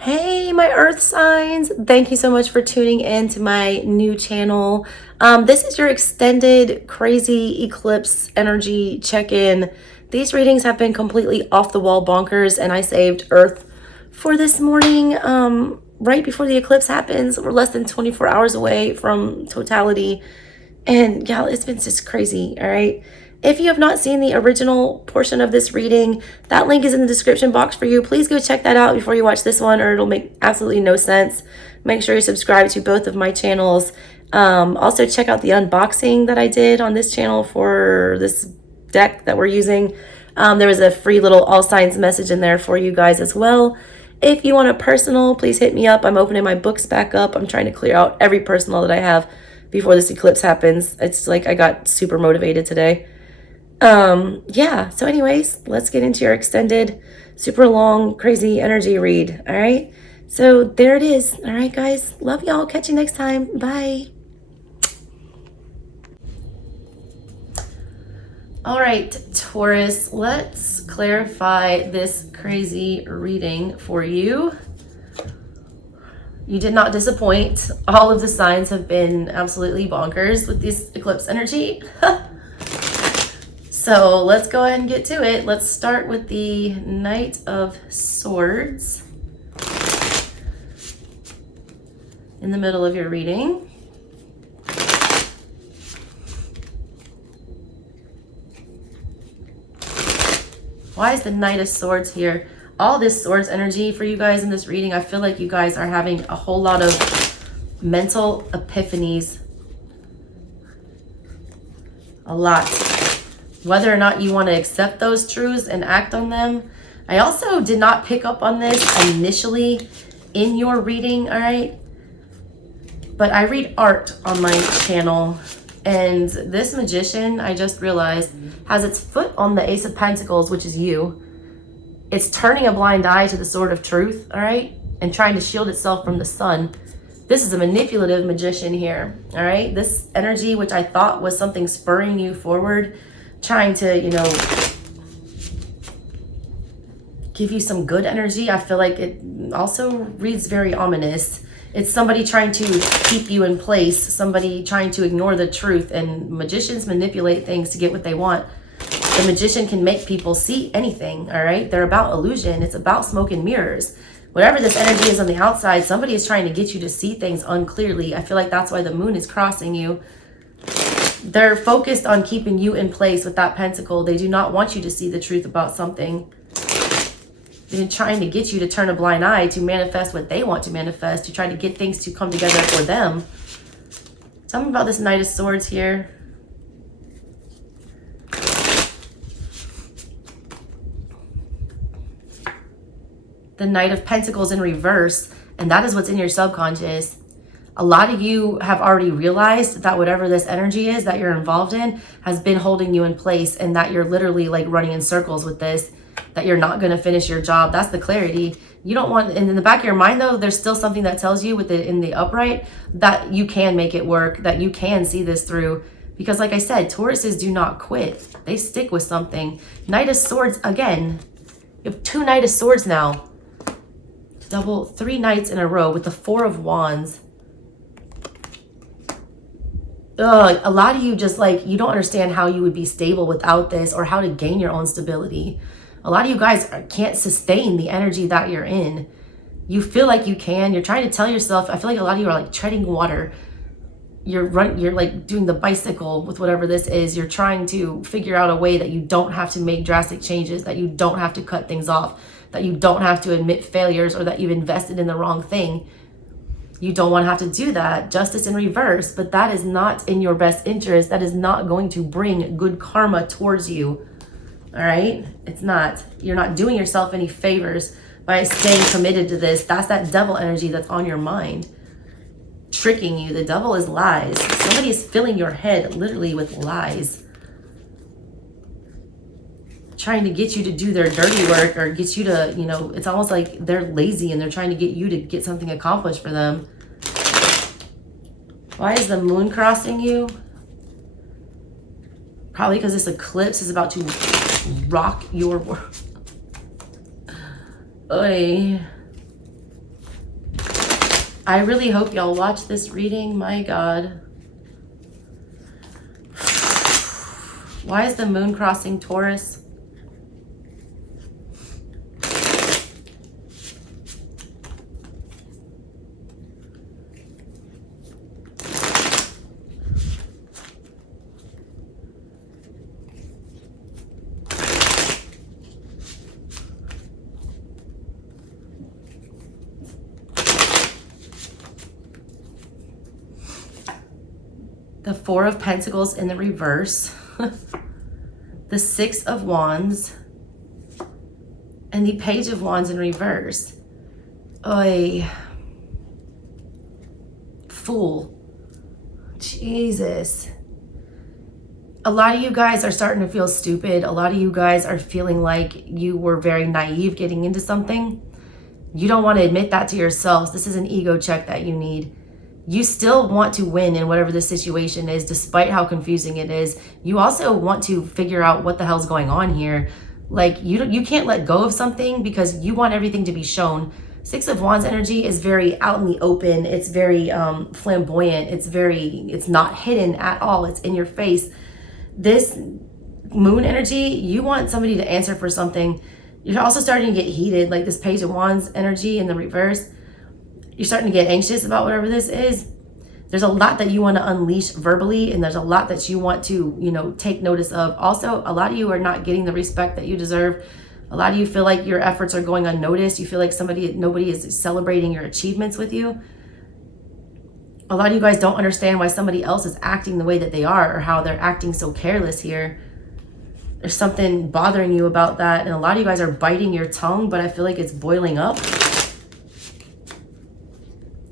Hey, my earth signs. Thank you so much for tuning in to my new channel. This is your extended crazy eclipse energy check-in. These readings have been completely off the wall bonkers, and I saved earth for this morning, right before the eclipse happens. We're less than 24 hours away from totality. And yeah, it's been just crazy, all right? If you have not seen the original portion of this reading, that link is in the description box for you. Please go check that out before you watch this one, or it'll make absolutely no sense. Make sure you subscribe to both of my channels. Also, check out the unboxing that I did on this channel for this deck that we're using. There was a free little all signs message in there for you guys as well. If you want a personal, please hit me up. I'm opening my books back up. I'm trying to clear out every personal that I have before this eclipse happens. It's like I got super motivated today. Yeah, so anyways, let's get into your extended, super long, crazy energy read. All right, so there it is. All right, guys, love y'all. Catch you next time. Bye. All right, Taurus, let's clarify this crazy reading for you. You did not disappoint. All of the signs have been absolutely bonkers with this eclipse energy. So let's go ahead and get to it. Let's start with the Knight of Swords in the middle of your reading. Why is the Knight of Swords here? All this swords energy for you guys in this reading, I feel like you guys are having a whole lot of mental epiphanies. A lot. Whether or not you want to accept those truths and act on them. I also did not pick up on this initially in your reading, all right? But I read art on my channel, and this magician, I just realized, has its foot on the Ace of Pentacles, which is you. It's turning a blind eye to the sword of truth, all right? And trying to shield itself from the sun. This is a manipulative magician here, all right? This energy, which I thought was something spurring you forward, trying to, you know, give you some good energy. I feel like it also reads very ominous. It's somebody trying to keep you in place, somebody trying to ignore the truth, and magicians manipulate things to get what they want. The magician can make people see anything, all right? They're about illusion. It's about smoke and mirrors. Whatever this energy is on the outside, somebody is trying to get you to see things unclearly. I feel like that's why the moon is crossing you. They're focused on keeping you in place with that pentacle. They do not want you to see the truth about something. They're trying to get you to turn a blind eye to manifest what they want to manifest, to try to get things to come together for them. Tell me about this Knight of Swords here. The Knight of Pentacles in reverse, and that is what's in your subconscious. A lot of you have already realized that whatever this energy is that you're involved in has been holding you in place, and that you're literally like running in circles with this, that you're not going to finish your job. That's the clarity. You don't want, and in the back of your mind though, there's still something that tells you with it in the upright that you can make it work, that you can see this through. Because like I said, Tauruses do not quit. They stick with something. Knight of Swords, again, you have 2 Knight of Swords now. Double 3 knights in a row with the 4 of Wands. Ugh, a lot of you just like, you don't understand how you would be stable without this, or how to gain your own stability. A lot of you guys can't sustain the energy that you're in. You feel like you can. You're trying to tell yourself, I feel like a lot of you are like treading water. You're like doing the bicycle with whatever this is. You're trying to figure out a way that you don't have to make drastic changes, that you don't have to cut things off, that you don't have to admit failures, or that you've invested in the wrong thing. You don't want to have to do that. Justice in reverse, but that is not in your best interest. That is not going to bring good karma towards you. All right? It's not. You're not doing yourself any favors by staying committed to this. That's that devil energy that's on your mind, tricking you. The devil is lies. Somebody is filling your head literally with lies, trying to get you to do their dirty work, or get you to, you know, it's almost like they're lazy and they're trying to get you to get something accomplished for them. Why is the moon crossing you? Probably because this eclipse is about to rock your world. Oy. I really hope y'all watch this reading. My God. Why is the moon crossing Taurus? The Four of Pentacles in the reverse. The Six of Wands. And the Page of Wands in reverse. Oy. Fool. Jesus. A lot of you guys are starting to feel stupid. A lot of you guys are feeling like you were very naive getting into something. You don't want to admit that to yourselves. This is an ego check that you need. You still want to win in whatever the situation is, despite how confusing it is. You also want to figure out what the hell's going on here. Like, you can't let go of something because you want everything to be shown. Six of Wands energy is very out in the open. It's very flamboyant. It's not hidden at all. It's in your face. This moon energy, you want somebody to answer for something. You're also starting to get heated, like this Page of Wands energy in the reverse. You're starting to get anxious about whatever this is. There's a lot that you want to unleash verbally, and there's a lot that you want to, take notice of. Also, a lot of you are not getting the respect that you deserve. A lot of you feel like your efforts are going unnoticed. You feel like nobody is celebrating your achievements with you. A lot of you guys don't understand why somebody else is acting the way that they are, or how they're acting so careless here. There's something bothering you about that, and a lot of you guys are biting your tongue, but I feel like it's boiling up.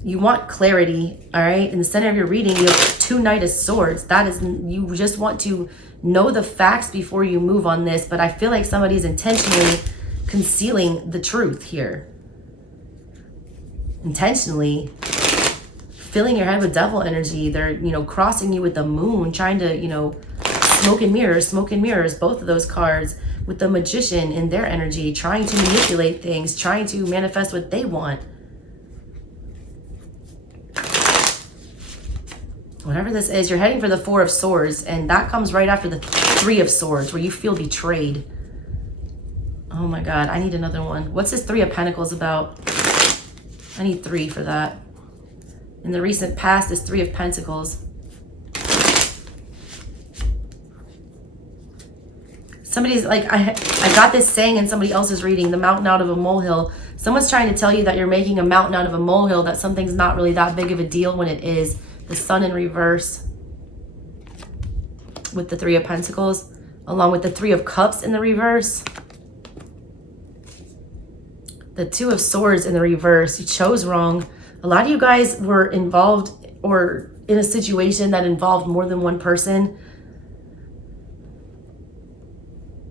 You want clarity, all right? In the center of your reading, you have two Knight of Swords. That is, you just want to know the facts before you move on this, but I feel like somebody's intentionally concealing the truth here. Intentionally filling your head with devil energy. They're, crossing you with the moon, trying to, smoke and mirrors, both of those cards, with the Magician in their energy, trying to manipulate things, trying to manifest what they want. Whatever this is, you're heading for the Four of Swords, and that comes right after the Three of Swords, where you feel betrayed. Oh my God, I need another one. What's this Three of Pentacles about? I need 3 for that. In the recent past, this Three of Pentacles. Somebody's like, I got this saying in somebody else's reading, the mountain out of a molehill. Someone's trying to tell you that you're making a mountain out of a molehill, that something's not really that big of a deal when it is. The Sun in reverse with the Three of Pentacles, along with the Three of Cups in the reverse. The Two of Swords in the reverse. You chose wrong. A lot of you guys were involved or in a situation that involved more than one person.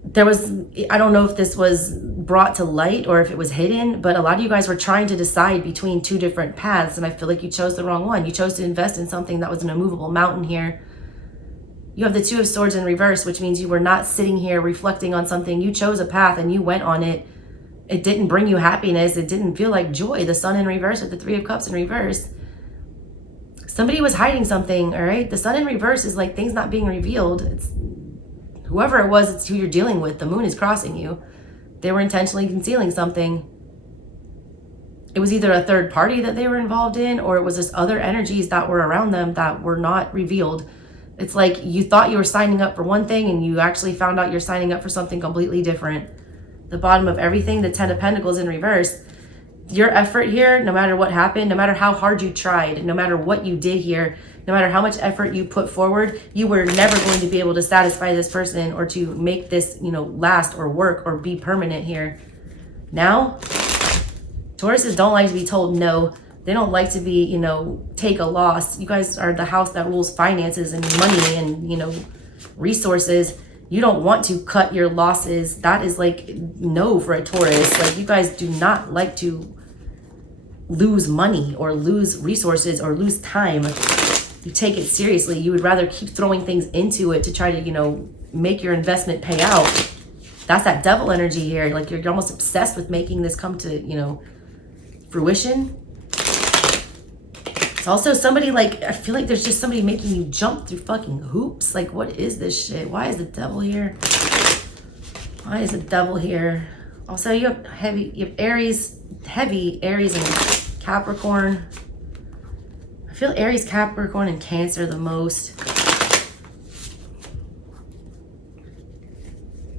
There was, I don't know if this was brought to light or if it was hidden, but a lot of you guys were trying to decide between two different paths, and I feel like you chose the wrong one. You chose to invest in something that was an immovable mountain here. You have the Two of Swords in reverse, which means you were not sitting here reflecting on something. You chose a path and you went on it. It didn't bring you happiness. It didn't feel like joy. The Sun in reverse with the Three of Cups in reverse. Somebody was hiding something, all right? The Sun in reverse is like things not being revealed. It's whoever it was, it's who you're dealing with. The moon is crossing you. They were intentionally concealing something. It was either a third party that they were involved in, or it was just other energies that were around them that were not revealed. It's like you thought you were signing up for one thing and you actually found out you're signing up for something completely different. The bottom of everything, the Ten of Pentacles in reverse. Your effort here, no matter what happened, no matter how hard you tried, no matter what you did here, no matter how much effort you put forward, you were never going to be able to satisfy this person or to make this, last or work or be permanent here. Now, Tauruses don't like to be told no. They don't like to be, take a loss. You guys are the house that rules finances and money and, resources. You don't want to cut your losses. That is like no for a Taurus. Like, you guys do not like to lose money or lose resources or lose time. You take it seriously. You would rather keep throwing things into it to try to, make your investment pay out. That's that devil energy here. Like, you're almost obsessed with making this come to, fruition. Also somebody like, I feel like there's just somebody making you jump through fucking hoops. Like, what is this shit? Why is the devil here? Why is the devil here? Also, you have Aries, heavy Aries and Capricorn. I feel Aries, Capricorn, and Cancer the most.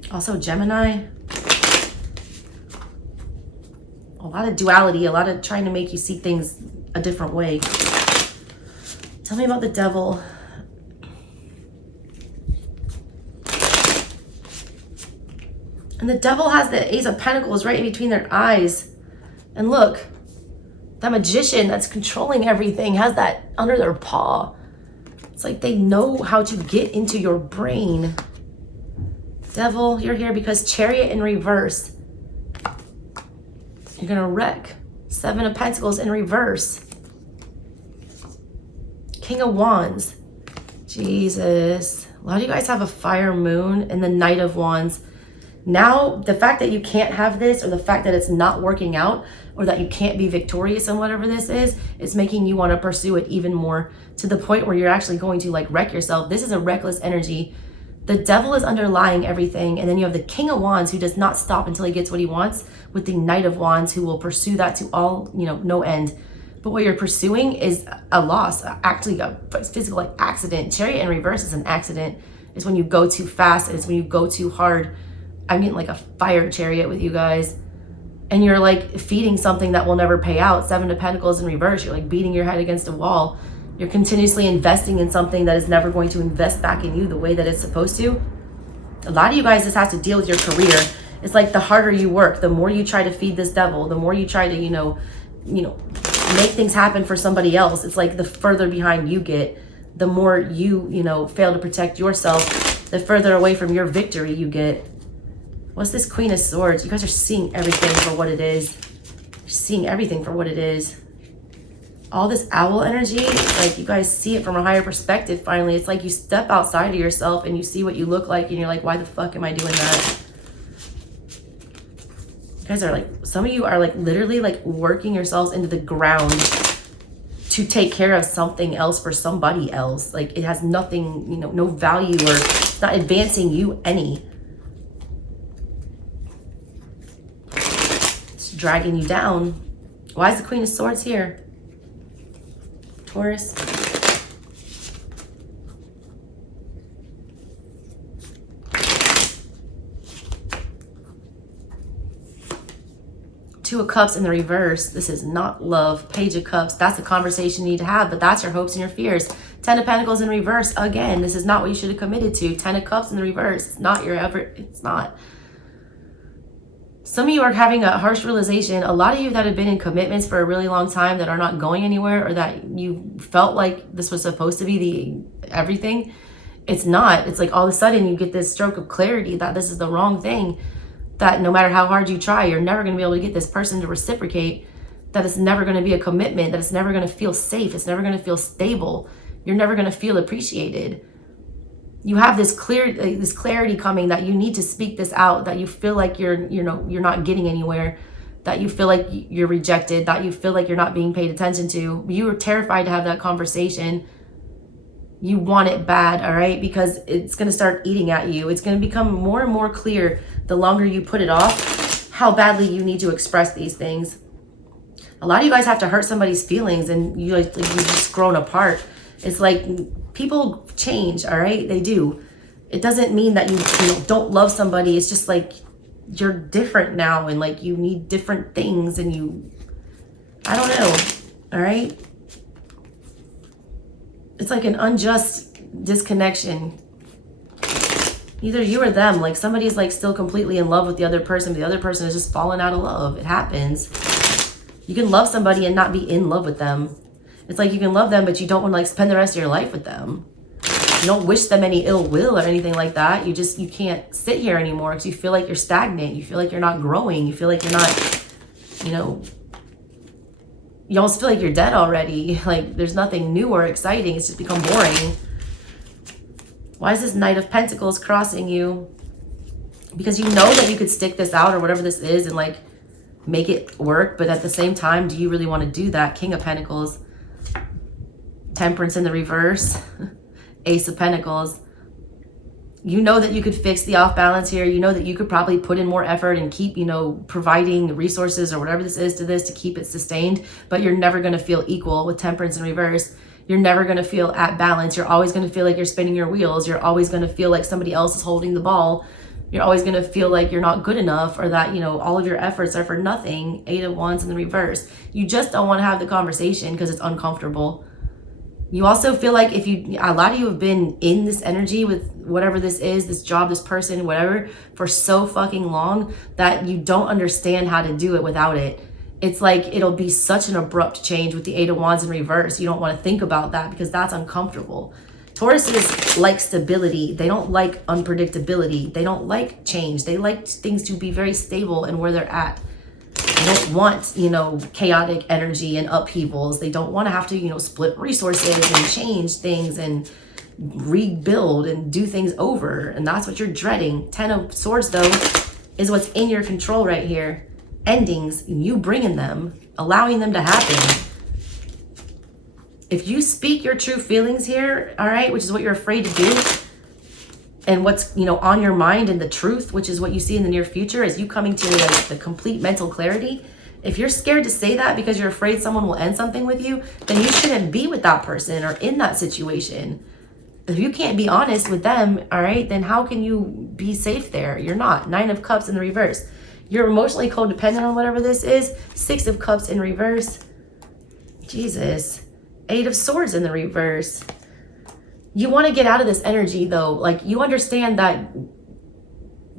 Also Gemini. A lot of duality, a lot of trying to make you see things a different way. Tell me about the devil. And the devil has the Ace of Pentacles right in between their eyes. And look, that magician that's controlling everything has that under their paw. It's like they know how to get into your brain. Devil, you're here because Chariot in reverse. You're gonna wreck. 7 of Pentacles in reverse. King of Wands. Jesus. A lot of you guys have a fire moon and the Knight of Wands. Now, the fact that you can't have this, or the fact that it's not working out, or that you can't be victorious in whatever this is making you want to pursue it even more, to the point where you're actually going to like wreck yourself. This is a reckless energy. The devil is underlying everything. And then you have the King of Wands, who does not stop until he gets what he wants, with the Knight of Wands, who will pursue that to all, no end. But what you're pursuing is a loss, actually a physical like accident. Chariot in reverse is an accident. It's when you go too fast. It's when you go too hard. I mean, like a fire chariot with you guys. And you're like feeding something that will never pay out. 7 of Pentacles in reverse. You're like beating your head against a wall. You're continuously investing in something that is never going to invest back in you the way that it's supposed to. A lot of you guys, this has to deal with your career. It's like the harder you work, the more you try to feed this devil, the more you try to, make things happen for somebody else. It's like the further behind you get, the more you, fail to protect yourself, the further away from your victory you get. What's this Queen of Swords? You guys are seeing everything for what it is. You're seeing everything for what it is. All this owl energy, like you guys see it from a higher perspective finally. It's like you step outside of yourself and you see what you look like and you're like, why the fuck am I doing that? You guys are like, some of you are like literally like working yourselves into the ground to take care of something else for somebody else. Like it has nothing, no value, or it's not advancing you any. It's dragging you down. Why is the Queen of Swords here? Taurus. Two of Cups in the reverse. This is not love. Page of Cups. That's a conversation you need to have, but that's your hopes and your fears. 10 of Pentacles in reverse. Again, this is not what you should have committed to. 10 of Cups in the reverse. It's not your effort. It's not. Some of you are having a harsh realization. A lot of you that have been in commitments for a really long time that are not going anywhere, or that you felt like this was supposed to be the everything. It's not. It's like all of a sudden you get this stroke of clarity that this is the wrong thing. That no matter how hard you try, you're never going to be able to get this person to reciprocate. That it's never going to be a commitment. That it's never going to feel safe. It's never going to feel stable. You're never going to feel appreciated. You have this clarity coming that you need to speak this out, that you feel like you're not getting anywhere, that you feel like you're rejected, that you feel like you're not being paid attention to. You are terrified to have that conversation. You want it bad, all right? Because it's going to start eating at you. It's going to become more and more clear the longer you put it off, how badly you need to express these things. A lot of you guys have to hurt somebody's feelings, and you've just grown apart. It's like people change, all right? They do. It doesn't mean that you don't love somebody. It's just like you're different now, and like you need different things, and I don't know, all right? It's like an unjust disconnection. Either you or them. Like somebody's like still completely in love with the other person, but the other person is just falling out of love. It happens. You can love somebody and not be in love with them. It's like you can love them, but you don't want to like spend the rest of your life with them. You don't wish them any ill will or anything like that. You can't sit here anymore because you feel like you're stagnant. You feel like you're not growing. You feel like you're not, you almost feel like you're dead already. Like there's nothing new or exciting. It's just become boring. Why is this Knight of Pentacles crossing you? Because you know that you could stick this out or whatever this is and like make it work. But at the same time, do you really want to do that? King of Pentacles. Temperance in the reverse. Ace of Pentacles. You know that you could fix the off balance here. You know that you could probably put in more effort and keep, you know, providing resources or whatever this is to keep it sustained, but you're never going to feel equal with Temperance in reverse. You're never going to feel at balance. You're always going to feel like you're spinning your wheels. You're always going to feel like somebody else is holding the ball. You're always going to feel like you're not good enough, or that, you know, all of your efforts are for nothing. Eight of Wands in the reverse. You just don't want to have the conversation because it's uncomfortable. You also feel like a lot of you have been in this energy with whatever this is, this job, this person, whatever, for so fucking long that you don't understand how to do it without it. It's like it'll be such an abrupt change with the Eight of Wands in reverse. You don't want to think about that because that's uncomfortable. Tauruses like stability. They don't like unpredictability. They don't like change. They like things to be very stable and where they're at. They don't want, you know, chaotic energy and upheavals. They don't want to have to, you know, split resources and change things and rebuild and do things over. And that's what you're dreading. Ten of Swords, though, is what's in your control right here. Endings, you bringing them, allowing them to happen. If you speak your true feelings here, all right, which is what you're afraid to do, and what's, you know, on your mind and the truth, which is what you see in the near future, is you coming to like the complete mental clarity. If you're scared to say that because you're afraid someone will end something with you, then you shouldn't be with that person or in that situation. If you can't be honest with them, all right, then how can you be safe there? You're not. Nine of Cups in the reverse. You're emotionally codependent on whatever this is. Six of Cups in reverse. Jesus. Eight of Swords in the reverse. You want to get out of this energy, though. Like, you understand that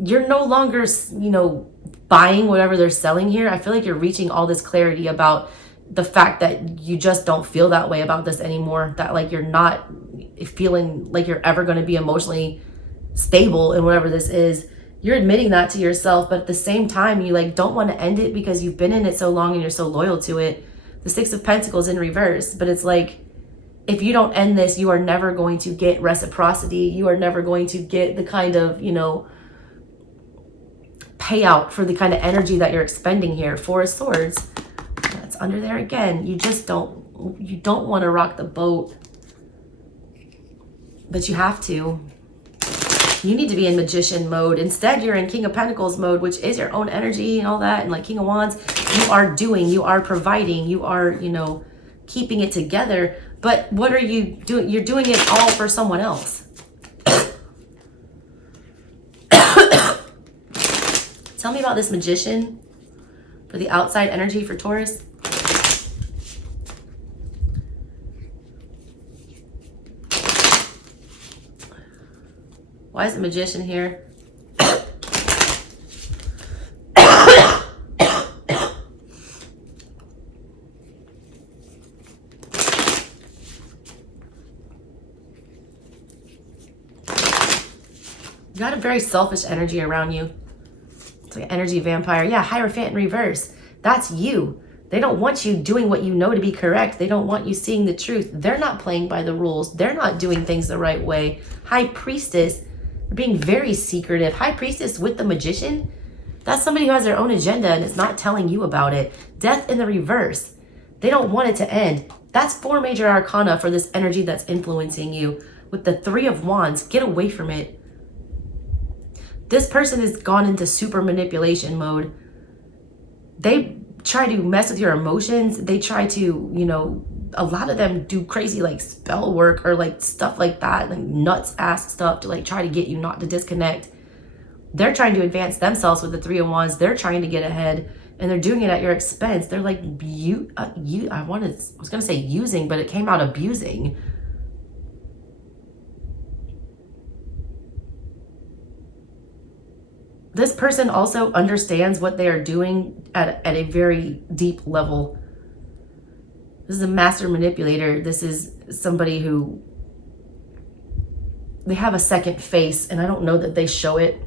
you're no longer, you know, buying whatever they're selling here. I feel like you're reaching all this clarity about the fact that you just don't feel that way about this anymore. That, like, you're not feeling like you're ever going to be emotionally stable in whatever this is. You're admitting that to yourself, but at the same time, you, like, don't want to end it because you've been in it so long and you're so loyal to it. The Six of Pentacles in reverse, but it's like, if you don't end this, you are never going to get reciprocity. You are never going to get the kind of, you know, payout for the kind of energy that you're expending here. Four of Swords. That's under there again. You just don't want to rock the boat, but you have to. You need to be in Magician mode. Instead, you're in King of Pentacles mode, which is your own energy and all that. And like King of Wands, you are doing, you are providing, you are, you know, keeping it together. But what are you doing? You're doing it all for someone else. Tell me about this Magician for the outside energy for Taurus. Why is the Magician here? You got a very selfish energy around you. It's like an energy vampire. Yeah, Hierophant in reverse. That's you. They don't want you doing what you know to be correct. They don't want you seeing the truth. They're not playing by the rules. They're not doing things the right way. High Priestess, being very secretive. High Priestess with the Magician. That's somebody who has their own agenda and is not telling you about it. Death in the reverse. They don't want it to end. That's four major arcana for this energy that's influencing you. With the Three of Wands, get away from it. This person has gone into super manipulation mode. They try to mess with your emotions. They try to, you know, a lot of them do crazy like spell work or like stuff like that, like nuts ass stuff to like try to get you not to disconnect. They're trying to advance themselves with the Three of Wands. They're trying to get ahead and they're doing it at your expense. They're like, I was going to say using, but it came out abusing. This person also understands what they are doing at a very deep level. This is a master manipulator. This is somebody who, they have a second face, and I don't know that they show it.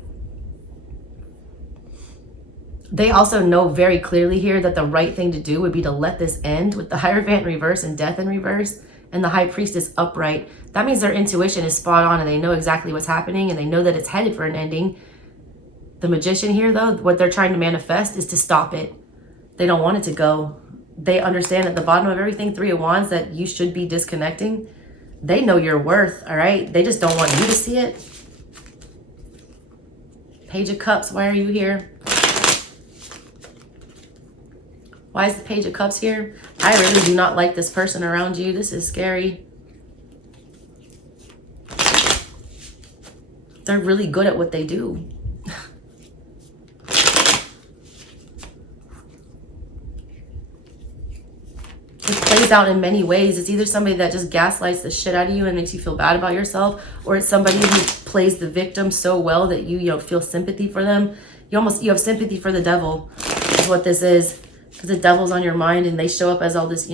They also know very clearly here that the right thing to do would be to let this end with the Hierophant in reverse and Death in reverse and the High Priestess upright. That means their intuition is spot on and they know exactly what's happening and they know that it's headed for an ending. The Magician here, though, what they're trying to manifest is to stop it. They don't want it to go. they understand at the bottom of everything, Three of Wands, that you should be disconnecting. They know your worth, all right? They just don't want you to see it. Page of Cups, why are you here? Why is the Page of Cups here? I really do not like this person around you. This is scary. They're really good at what they do. It plays out in many ways. It's either somebody that just gaslights the shit out of you and makes you feel bad about yourself, or it's somebody who plays the victim so well that you feel sympathy for them. You have sympathy for the devil is what this is, because the devil's on your mind and they show up as all this,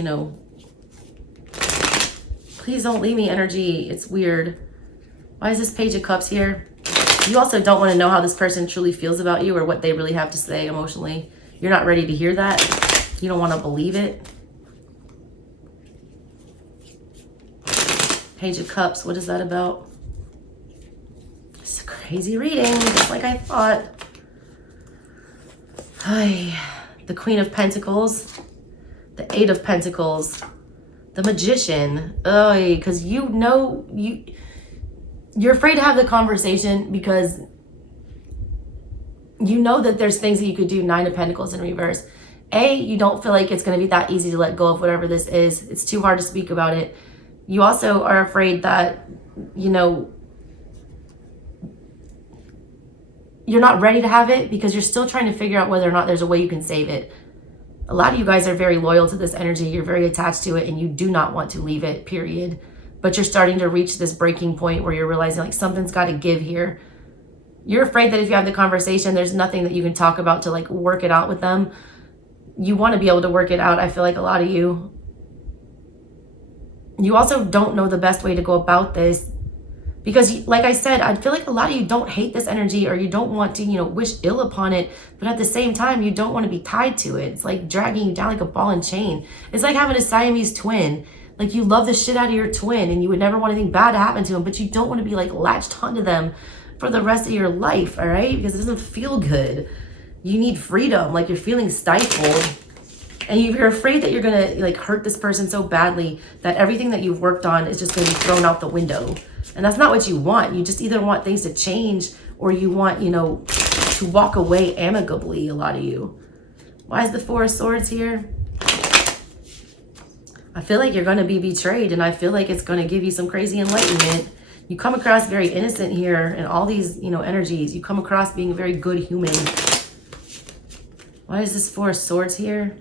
please don't leave me energy. It's weird. Why is this Page of Cups here? You also don't want to know how this person truly feels about you or what they really have to say emotionally. You're not ready to hear that. You don't want to believe it. Page of Cups, what is that about? It's a crazy reading, just like I thought. The Queen of Pentacles, the Eight of Pentacles, the Magician. Because you're afraid to have the conversation because you know that there's things that you could do. Nine of Pentacles in reverse. You don't feel like it's going to be that easy to let go of whatever this is. It's too hard to speak about it. You also are afraid that, you're not ready to have it because you're still trying to figure out whether or not there's a way you can save it. A lot of you guys are very loyal to this energy. You're very attached to it and you do not want to leave it, period. But you're starting to reach this breaking point where you're realizing like something's got to give here. You're afraid that if you have the conversation, there's nothing that you can talk about to like work it out with them. You want to be able to work it out. I feel like a lot of you. You also don't know the best way to go about this because like I said, I feel like a lot of you don't hate this energy or you don't want to, wish ill upon it. But at the same time, you don't want to be tied to it. It's like dragging you down like a ball and chain. It's like having a Siamese twin. Like you love the shit out of your twin and you would never want anything bad to happen to them, but you don't want to be like latched onto them for the rest of your life, all right? Because it doesn't feel good. You need freedom, like you're feeling stifled. And you're afraid that you're gonna like hurt this person so badly that everything that you've worked on is just gonna be thrown out the window. And that's not what you want. You just either want things to change or you want, to walk away amicably, a lot of you. Why is the Four of Swords here? I feel like you're gonna be betrayed and I feel like it's gonna give you some crazy enlightenment. You come across very innocent here and all these, energies. You come across being a very good human. Why is this Four of Swords here?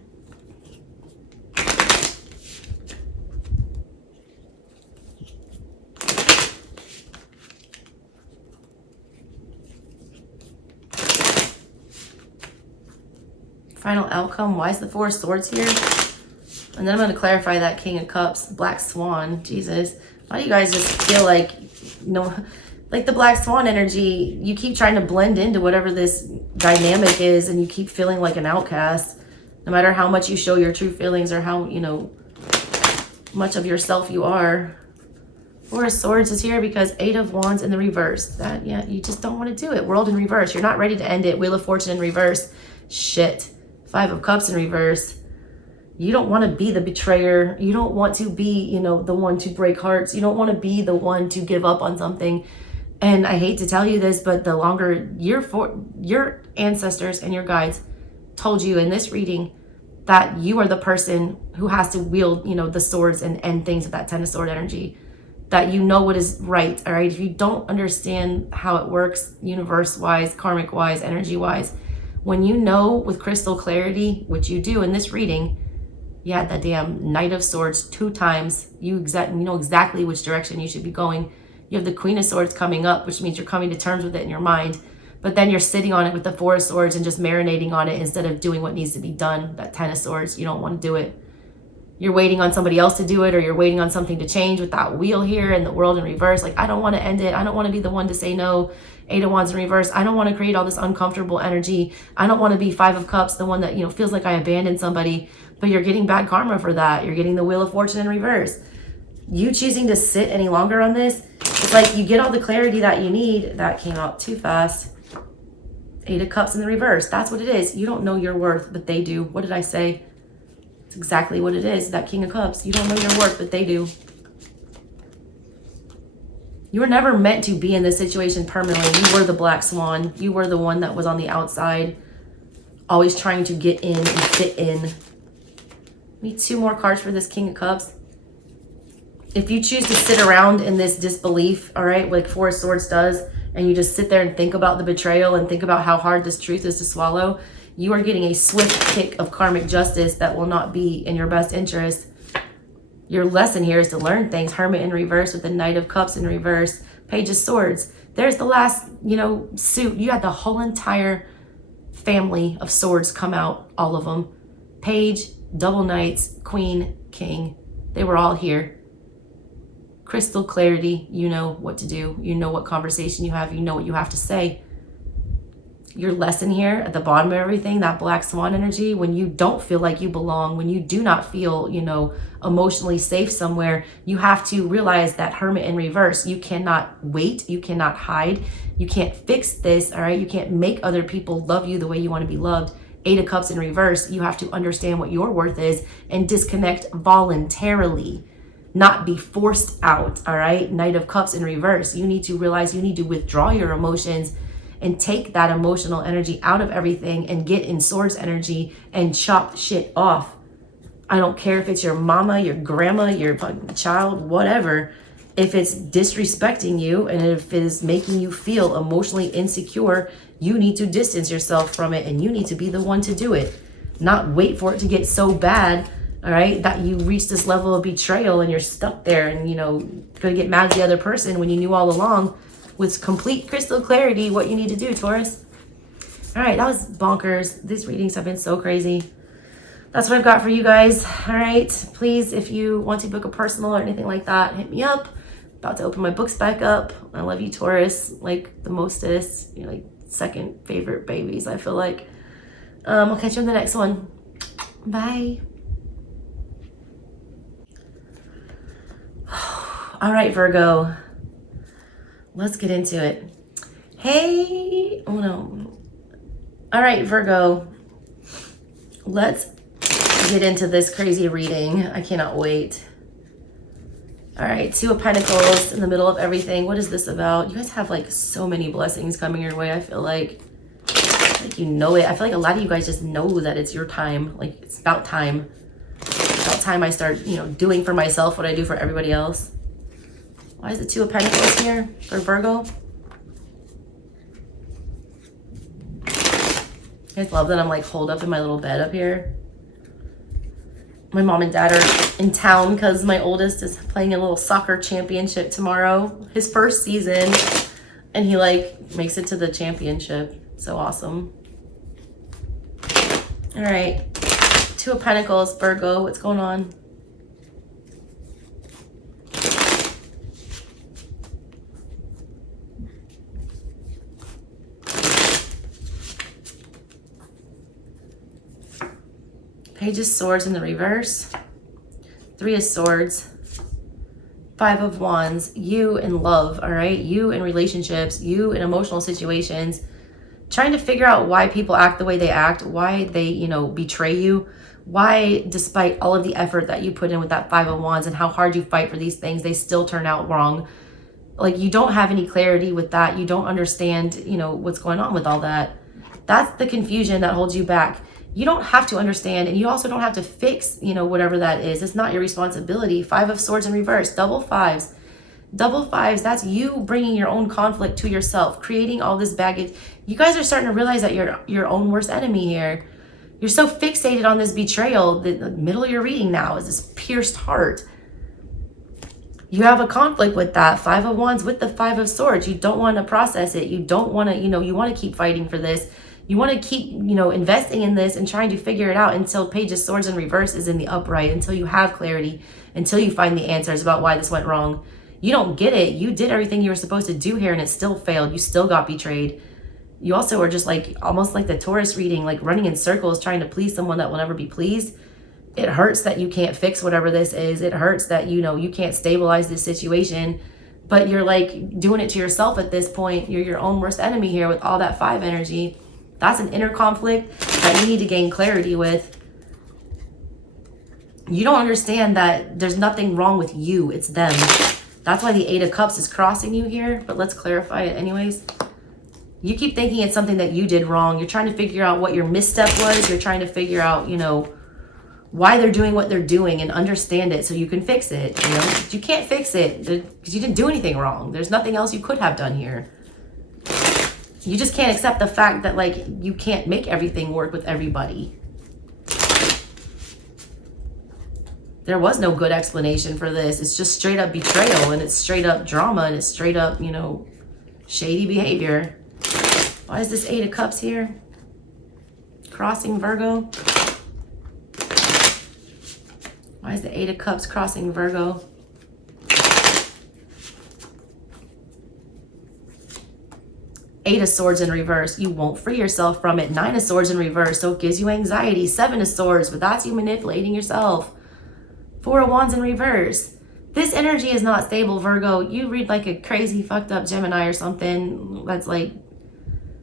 Final outcome. Why is the Four of Swords here? And then I'm going to clarify that King of Cups, Black Swan. Jesus. Why do you guys just feel like, like the Black Swan energy, you keep trying to blend into whatever this dynamic is and you keep feeling like an outcast. No matter how much you show your true feelings or how, much of yourself you are. Four of Swords is here because Eight of Wands in the reverse. You just don't want to do it. World in reverse. You're not ready to end it. Wheel of Fortune in reverse. Shit. Five of Cups in reverse. You don't want to be the betrayer. You don't want to be, the one to break hearts. You don't want to be the one to give up on something. And I hate to tell you this, but the longer your ancestors and your guides told you in this reading that you are the person who has to wield, the swords and end things with that Ten of Sword energy, that you know what is right, all right? If you don't understand how it works universe-wise, karmic-wise, energy-wise, when you know with crystal clarity, which you do in this reading, you had that damn Knight of Swords 2 times. You know exactly which direction you should be going. You have the Queen of Swords coming up, which means you're coming to terms with it in your mind. But then you're sitting on it with the Four of Swords and just marinating on it instead of doing what needs to be done. That Ten of Swords, you don't want to do it. You're waiting on somebody else to do it, or you're waiting on something to change with that wheel here and the World in reverse. Like, I don't want to end it. I don't want to be the one to say no. Eight of Wands in reverse. I don't want to create all this uncomfortable energy. I don't want to be Five of Cups, the one that, feels like I abandoned somebody. But you're getting bad karma for that. You're getting the Wheel of Fortune in reverse. You choosing to sit any longer on this, it's like you get all the clarity that you need. That came out too fast. Eight of Cups in the reverse. That's what it is. You don't know your worth, but they do. What did I say? It's exactly what it is. That King of Cups. You don't know your worth, but they do. You were never meant to be in this situation permanently. You were the black swan. You were the one that was on the outside, always trying to get in and fit in. Need 2 more cards for this King of Cups. If you choose to sit around in this disbelief, all right, like 4 of Swords does, and you just sit there and think about the betrayal and think about how hard this truth is to swallow, you are getting a swift kick of karmic justice that will not be in your best interest. Your lesson here is to learn things. Hermit in reverse with the Knight of Cups in reverse. Page of Swords. There's the last, suit. You had the whole entire family of swords come out, all of them. Page, double knights, queen, king. They were all here. Crystal clarity. You know what to do. You know what conversation you have. You know what you have to say. Your lesson here at the bottom of everything, that black swan energy, when you don't feel like you belong, when you do not feel, emotionally safe somewhere, you have to realize that Hermit in reverse. You cannot wait. You cannot hide. You can't fix this, all right? You can't make other people love you the way you want to be loved. 8 of Cups in reverse. You have to understand what your worth is and disconnect voluntarily, not be forced out, all right? Knight of Cups in reverse. You need to realize you need to withdraw your emotions and take that emotional energy out of everything and get in Swords energy and chop shit off. I don't care if it's your mama, your grandma, your child, whatever. If it's disrespecting you and if it is making you feel emotionally insecure, you need to distance yourself from it, and you need to be the one to do it. Not wait for it to get so bad, all right, that you reach this level of betrayal and you're stuck there and, gonna get mad at the other person when you knew all along with complete crystal clarity what you need to do, Taurus. All right, that was bonkers. These readings have been so crazy. That's what I've got for you guys. All right, please, if you want to book a personal or anything like that, hit me up. About to open my books back up. I love you, Taurus, like the mostest. You're like second favorite babies, I feel like. I'll catch you in the next one. Bye. All right, Virgo. Let's get into it. Hey, oh no. All right, Virgo. Let's get into this crazy reading. I cannot wait. All right, 2 of Pentacles in the middle of everything. What is this about? You guys have like so many blessings coming your way. I feel like you know it. I feel like a lot of you guys just know that it's your time. Like it's about time. It's about time I start, doing for myself what I do for everybody else. Why is the 2 of Pentacles here for Virgo? You guys love that I'm like holed up in my little bed up here. My mom and dad are in town because my oldest is playing a little soccer championship tomorrow. His first season. And he makes it to the championship. So awesome. All right. 2 of Pentacles, Virgo. What's going on? Page of Swords in the reverse. 3 of Swords. 5 of Wands. You in love, all right? You in relationships. You in emotional situations. Trying to figure out why people act the way they act. Why they, betray you. Why, despite all of the effort that you put in with that 5 of Wands and how hard you fight for these things, they still turn out wrong. Like, you don't have any clarity with that. You don't understand, what's going on with all that. That's the confusion that holds you back. You don't have to understand, and you also don't have to fix, whatever that is. It's not your responsibility. 5 of Swords in reverse, double fives. Double fives, that's you bringing your own conflict to yourself, creating all this baggage. You guys are starting to realize that you're your own worst enemy here. You're so fixated on this betrayal. The middle of your reading now is this pierced heart. You have a conflict with that 5 of Wands with the 5 of Swords. You don't want to process it. You don't want to, you want to keep fighting for this. You want to keep, investing in this and trying to figure it out until Page of Swords in reverse is in the upright, until you have clarity, until you find the answers about why this went wrong. You don't get it. You did everything you were supposed to do here and it still failed. You still got betrayed. You also are just almost like the Taurus reading, running in circles trying to please someone that will never be pleased. It hurts that you can't fix whatever this is. It hurts that, you can't stabilize this situation, but you're doing it to yourself at this point. You're your own worst enemy here with all that 5 energy. That's an inner conflict that you need to gain clarity with. You don't understand that there's nothing wrong with you. It's them. That's why the Eight of Cups is crossing you here. But let's clarify it anyways. You keep thinking it's something that you did wrong. You're trying to figure out what your misstep was. You're trying to figure out, you know, why they're doing what they're doing and understand it so you can fix it. You know, but you can't fix it because you didn't do anything wrong. There's nothing else you could have done here. You just can't accept the fact that, like, you can't make everything work with everybody. There was no good explanation for this. It's just straight up betrayal, and it's straight up drama, and it's straight up, you know, shady behavior. Why is this Eight of Cups here? Crossing Virgo. Why is the Eight of Cups crossing Virgo? Eight of Swords in reverse. You won't free yourself from it. Nine of Swords in reverse. So it gives you anxiety. Seven of Swords, but that's you manipulating yourself. Four of Wands in reverse. This energy is not stable, Virgo. You read like a crazy fucked up Gemini or something that's like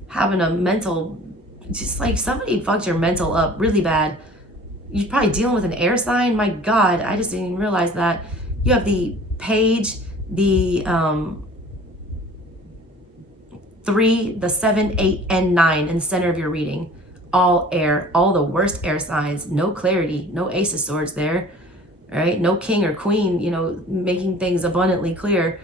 having a mental, just like somebody fucked your mental up really bad. You're probably dealing with an air sign. My God, I just didn't even realize that. You have the Page, the 3, the 7, 8, and 9 in the center of your reading. All air, all the worst air signs. No clarity, no Ace of Swords there. All right, no King or Queen, you know, making things abundantly clear.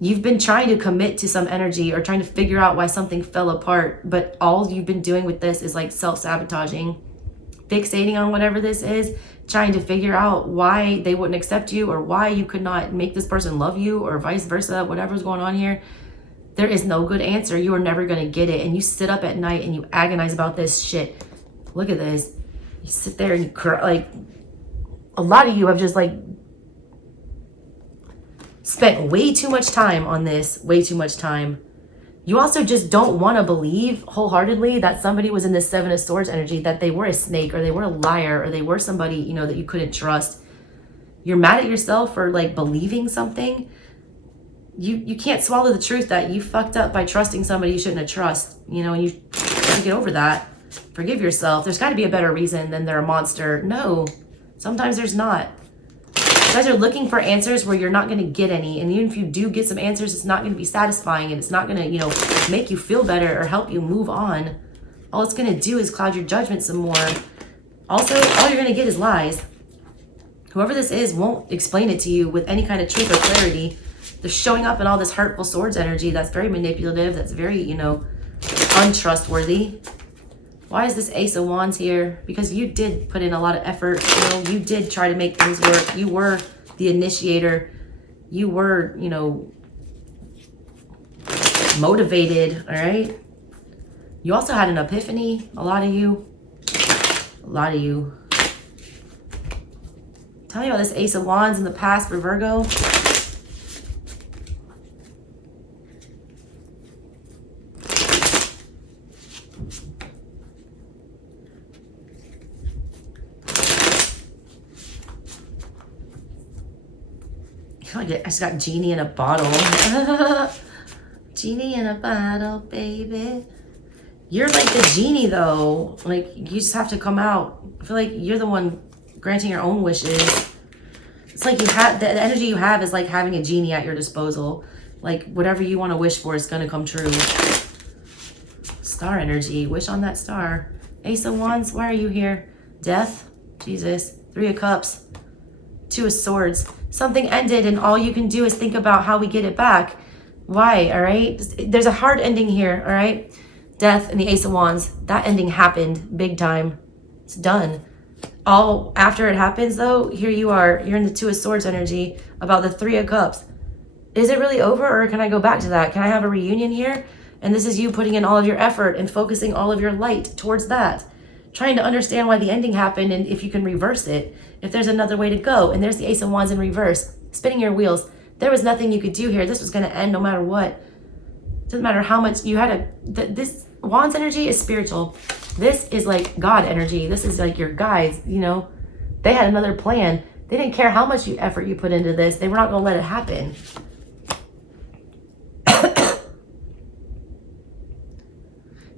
You've been trying to commit to some energy or trying to figure out why something fell apart, but all you've been doing with this is like self-sabotaging, fixating on whatever this is, trying to figure out why they wouldn't accept you or why you could not make this person love you or vice versa, whatever's going on here. There is no good answer. You are never going to get it. And you sit up at night and you agonize about this shit. Look at this. You sit there and you cry. Like, a lot of you have just like spent way too much time on this, way too much time. You also just don't want to believe wholeheartedly that somebody was in this Seven of Swords energy, that they were a snake or they were a liar or they were somebody, you know, that you couldn't trust. You're mad at yourself for like believing something. You can't swallow the truth that you fucked up by trusting somebody you shouldn't have trusted, you know, and you gotta get over that. Forgive yourself. There's got to be a better reason than they're a monster. No, sometimes there's not. You guys are looking for answers where you're not going to get any. And even if you do get some answers, it's not going to be satisfying and it's not going to, you know, make you feel better or help you move on. All it's going to do is cloud your judgment some more. Also, all you're going to get is lies. Whoever this is won't explain it to you with any kind of truth or clarity. They're showing up in all this hurtful swords energy that's very manipulative, that's very, you know, untrustworthy. Why is this Ace of Wands here? Because you did put in a lot of effort. You know, you did try to make things work. You were the initiator. You were, you know, motivated, all right? You also had an epiphany, a lot of you. A lot of you. Tell me about this Ace of Wands in the past for Virgo. I just got genie in a bottle. Genie in a bottle, baby. You're like the genie though. Like, you just have to come out. I feel like you're the one granting your own wishes. It's like you have the energy you have is like having a genie at your disposal. Like, whatever you want to wish for is gonna come true. Star energy. Wish on that star. Ace of Wands, why are you here? Death. Jesus. Three of Cups. Two of Swords. Something ended and all you can do is think about how we get it back. Why, all right? There's a hard ending here, all right? Death and the Ace of Wands. That ending happened big time. It's done. All after it happens though, here you are. You're in the Two of Swords energy about the Three of Cups. Is it really over or can I go back to that? Can I have a reunion here? And this is you putting in all of your effort and focusing all of your light towards that. Trying to understand why the ending happened and if you can reverse it. If there's another way to go. And there's the Ace of Wands in reverse. Spinning your wheels. There was nothing you could do here. This was going to end no matter what. Doesn't matter how much you had this Wands energy is spiritual. This is like God energy. This is like your guides, you know. They had another plan. They didn't care how much effort you put into this. They were not going to let it happen.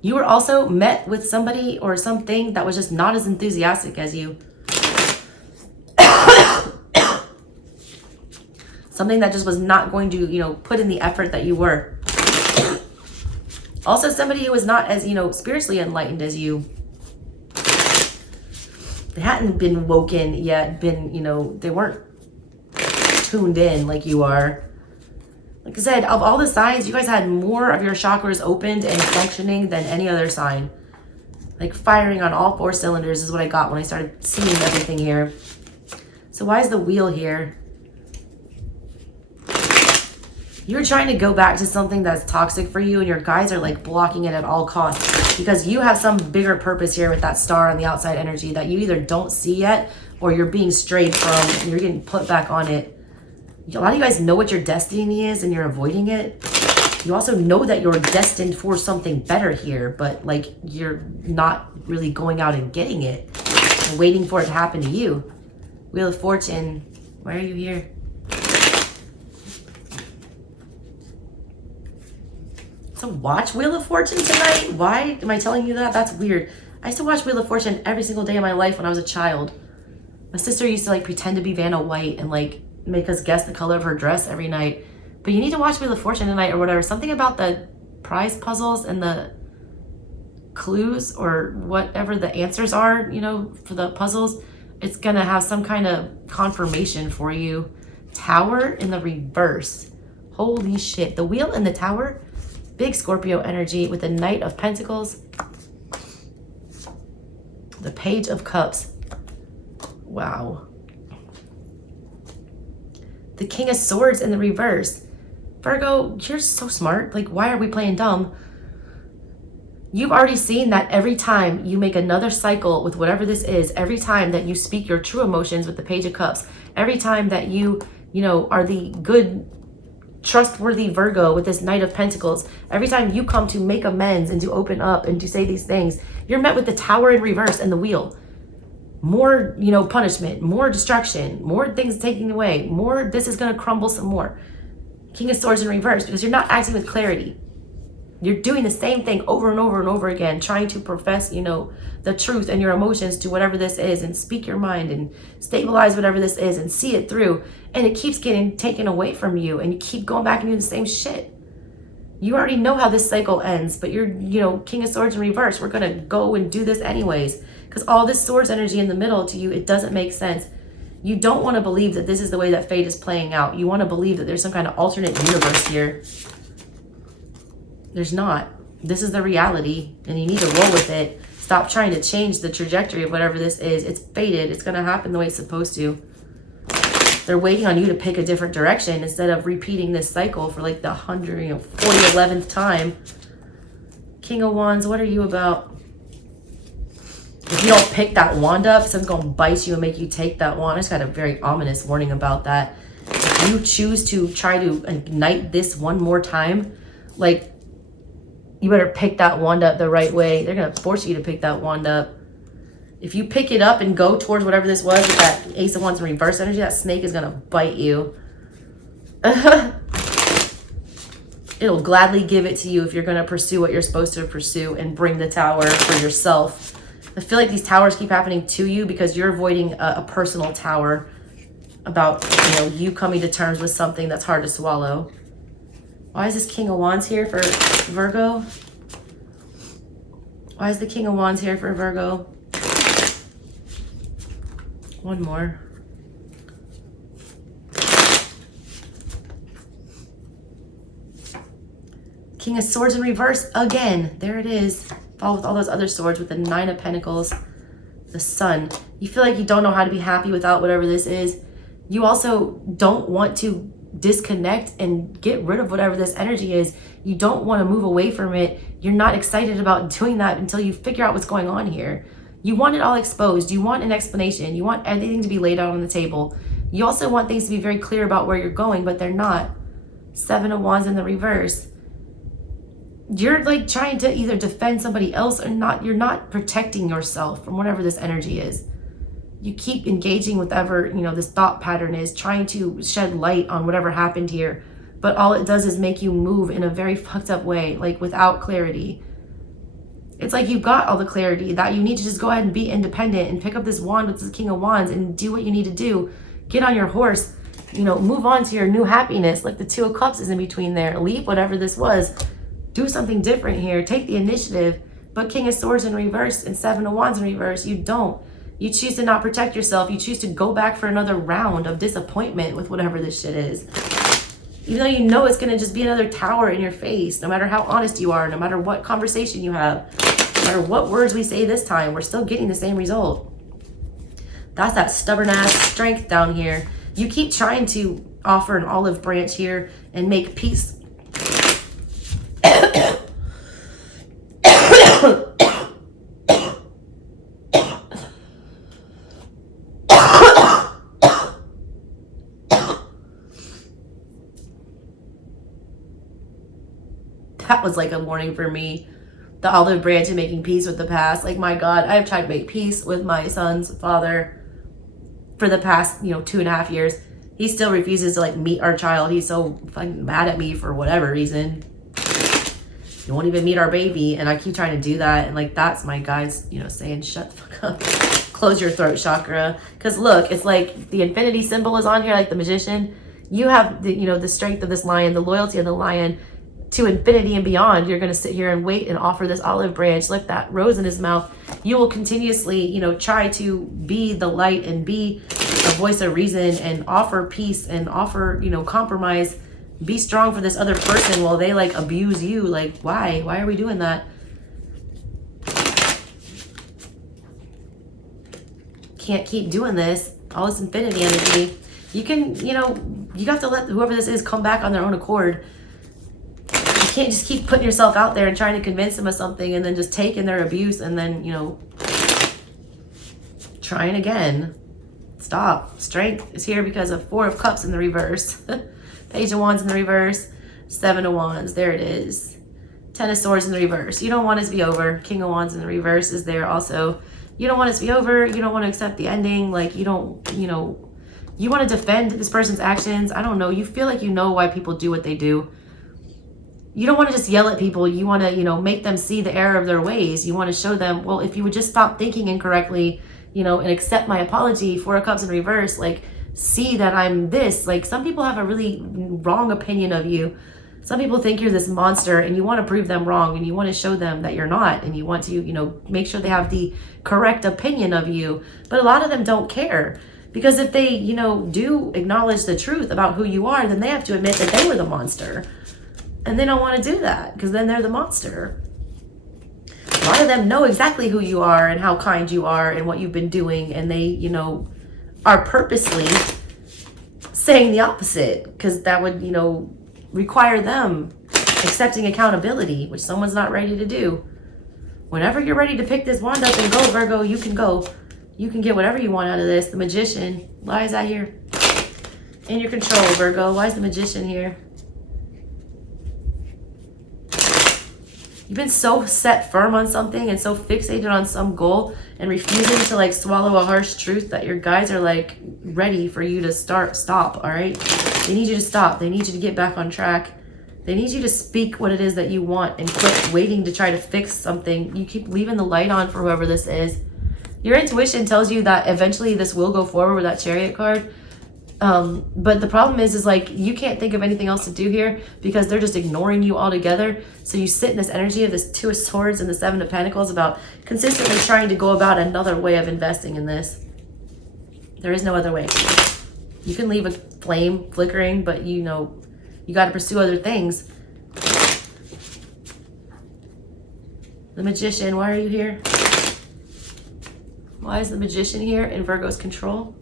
You were also met with somebody or something that was just not as enthusiastic as you. Something that just was not going to, you know, put in the effort that you were. Also, somebody who was not as, you know, spiritually enlightened as you. They hadn't been woken yet, you know, they weren't tuned in like you are. Like I said, of all the signs, you guys had more of your chakras opened and functioning than any other sign. Like firing on all 4 cylinders is what I got when I started seeing everything here. So why is the wheel here? You're trying to go back to something that's toxic for you, and your guys are like blocking it at all costs because you have some bigger purpose here with that star on the outside energy that you either don't see yet or you're being strayed from and you're getting put back on it. A lot of you guys know what your destiny is and you're avoiding it. You also know that you're destined for something better here, but like you're not really going out and getting it and waiting for it to happen to you. Wheel of Fortune, why are you here? To watch Wheel of Fortune tonight? Why am I telling you that? That's weird. I used to watch Wheel of Fortune every single day of my life when I was a child. My sister used to like pretend to be Vanna White and like make us guess the color of her dress every night. But you need to watch Wheel of Fortune tonight or whatever. Something about the prize puzzles and the clues or whatever the answers are, you know, for the puzzles. It's gonna have some kind of confirmation for you. Tower in the reverse. Holy shit. The wheel and the tower. Big Scorpio energy with the Knight of Pentacles. The Page of Cups. Wow. The King of Swords in the reverse. Virgo, you're so smart. Like, why are we playing dumb? You've already seen that every time you make another cycle with whatever this is, every time that you speak your true emotions with the Page of Cups, every time that you know, are the good, trustworthy Virgo with this Knight of Pentacles, every time you come to make amends and to open up and to say these things, you're met with the Tower in reverse and the Wheel. More, you know, punishment, more destruction, more things taken away, more, this is going to crumble some more. King of Swords in reverse, because you're not acting with clarity. You're doing the same thing over and over and over again, trying to profess, you know, the truth and your emotions to whatever this is and speak your mind and stabilize whatever this is and see it through. And it keeps getting taken away from you and you keep going back and doing the same shit. You already know how this cycle ends, but you're, you know, King of Swords in reverse. We're going to go and do this anyways because all this Swords energy in the middle to you, it doesn't make sense. You don't want to believe that this is the way that fate is playing out. You want to believe that there's some kind of alternate universe here. There's not. This is the reality and you need to roll with it. Stop trying to change the trajectory of whatever this is. It's fated. It's going to happen the way it's supposed to. They're waiting on you to pick a different direction instead of repeating this cycle for like the 11th time. King of Wands, what are you about? If you don't pick that wand up, someone's going to bite you and make you take that wand. I just got a very ominous warning about that. If you choose to try to ignite this one more time, like, you better pick that wand up the right way. They're going to force you to pick that wand up. If you pick it up and go towards whatever this was with that Ace of Wands in reverse energy, that snake is going to bite you. It'll gladly give it to you if you're going to pursue what you're supposed to pursue and bring the tower for yourself. I feel like these towers keep happening to you because you're avoiding a personal tower about, you know, you coming to terms with something that's hard to swallow. Why is this King of Wands here for Virgo? Why is the King of Wands here for Virgo? One more. King of Swords in reverse again. There it is. Followed with all those other swords with the Nine of Pentacles, the Sun. You feel like you don't know how to be happy without whatever this is. You also don't want to disconnect and get rid of whatever this energy is. You don't want to move away from it. You're not excited about doing that until you figure out what's going on here. You want it all exposed. You want an explanation. You want everything to be laid out on the table. You also want things to be very clear about where you're going, but they're not. Seven of Wands in the reverse. You're like trying to either defend somebody else or not. You're not protecting yourself from whatever this energy is. You keep engaging with whatever, you know, this thought pattern is, trying to shed light on whatever happened here. But all it does is make you move in a very fucked up way, like without clarity. It's like you've got all the clarity that you need to just go ahead and be independent and pick up this wand with the King of Wands and do what you need to do. Get on your horse you know, move on to your new happiness. Like the Two of Cups is in between there. Leave whatever this was. Do something different here. Take the initiative. But King of Swords in reverse and Seven of Wands in reverse, you don't. You choose to not protect yourself. You choose to go back for another round of disappointment with whatever this shit is. Even though you know it's going to just be another tower in your face, no matter how honest you are, no matter what conversation you have, no matter what words we say this time, we're still getting the same result. That's that stubborn ass strength down here. You keep trying to offer an olive branch here and make peace. That was like a warning for me. The olive branch and making peace with the past. Like, my God, I've tried to make peace with my son's father for the past, 2.5 years. He still refuses to, like, meet our child. He's so fucking mad at me for whatever reason. He won't even meet our baby. And I keep trying to do that. And, like, that's my guides, saying, shut the fuck up. Close your throat chakra. Because, look, it's like the infinity symbol is on here, like the magician. You have, the strength of this lion, the loyalty of the lion, to infinity and beyond. You're going to sit here and wait and offer this olive branch, like that rose in his mouth. You will continuously, try to be the light and be a voice of reason and offer peace and offer, compromise. Be strong for this other person while they like abuse you. Like, why? Why are we doing that? Can't keep doing this. All this infinity energy. You can, you have to let whoever this is come back on their own accord. You can't just keep putting yourself out there and trying to convince them of something and then just taking their abuse and then, trying again. Stop. Strength is here because of Four of Cups in the reverse. Page of Wands in the reverse. Seven of Wands. There it is. Ten of Swords in the reverse. You don't want it to be over. King of Wands in the reverse is there also. You don't want it to be over. You don't want to accept the ending. Like, you don't, you want to defend this person's actions. I don't know. You feel like you know why people do what they do. You don't want to just yell at people. You want to, make them see the error of their ways. You want to show them, well, if you would just stop thinking incorrectly, and accept my apology. Four of Cups in reverse, like, see that I'm this. Like, some people have a really wrong opinion of you. Some people think you're this monster and you want to prove them wrong and you want to show them that you're not. And you want to, make sure they have the correct opinion of you. But a lot of them don't care. Because if they, do acknowledge the truth about who you are, then they have to admit that they were the monster. And they don't want to do that because then they're the monster. A lot of them know exactly who you are and how kind you are and what you've been doing. And they, are purposely saying the opposite because that would, require them accepting accountability, which someone's not ready to do. Whenever you're ready to pick this wand up and go, Virgo, you can go. You can get whatever you want out of this. The Magician. Why is that here? In your control, Virgo. Why is the Magician here? You've been so set firm on something and so fixated on some goal and refusing to like swallow a harsh truth that your guides are like ready for you to stop, all right? They need you to stop. They need you to get back on track. They need you to speak what it is that you want and quit waiting to try to fix something. You keep leaving the light on for whoever this is. Your intuition tells you that eventually this will go forward with that Chariot card. But the problem is like you can't think of anything else to do here because they're just ignoring you altogether. So you sit in this energy of this Two of Swords and the Seven of Pentacles about consistently trying to go about another way of investing in this. There is no other way. You can leave a flame flickering, but you got to pursue other things. The Magician, why are you here? Why is the Magician here in Virgo's control?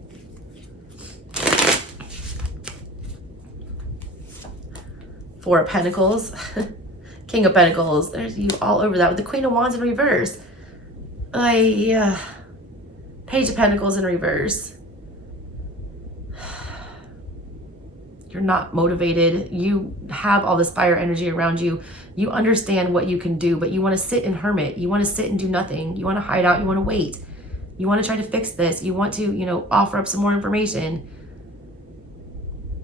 Four of Pentacles, King of Pentacles. There's you all over that with the Queen of Wands in reverse. Page of Pentacles in reverse. You're not motivated. You have all this fire energy around you. You understand what you can do, but you want to sit and hermit. You want to sit and do nothing. You want to hide out. You want to wait. You want to try to fix this. You want to, offer up some more information.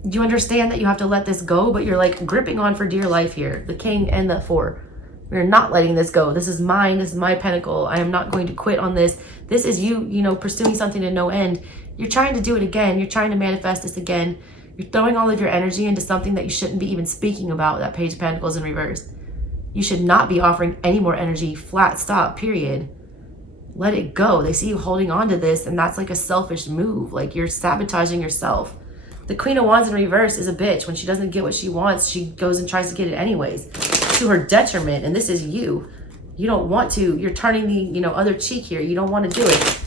You understand that you have to let this go, but you're like gripping on for dear life here. The King and the Four. We're not letting this go. This is mine. This is my pentacle. I am not going to quit on this. This is you, pursuing something to no end. You're trying to do it again. You're trying to manifest this again. You're throwing all of your energy into something that you shouldn't be even speaking about, that Page of Pentacles in reverse. You should not be offering any more energy. Flat stop, period. Let it go. They see you holding on to this, and that's like a selfish move. Like, you're sabotaging yourself. The Queen of Wands in reverse is a bitch. When she doesn't get what she wants, she goes and tries to get it anyways, to her detriment. And this is you. You don't want to. You're turning the, you know, other cheek here. You don't want to do it.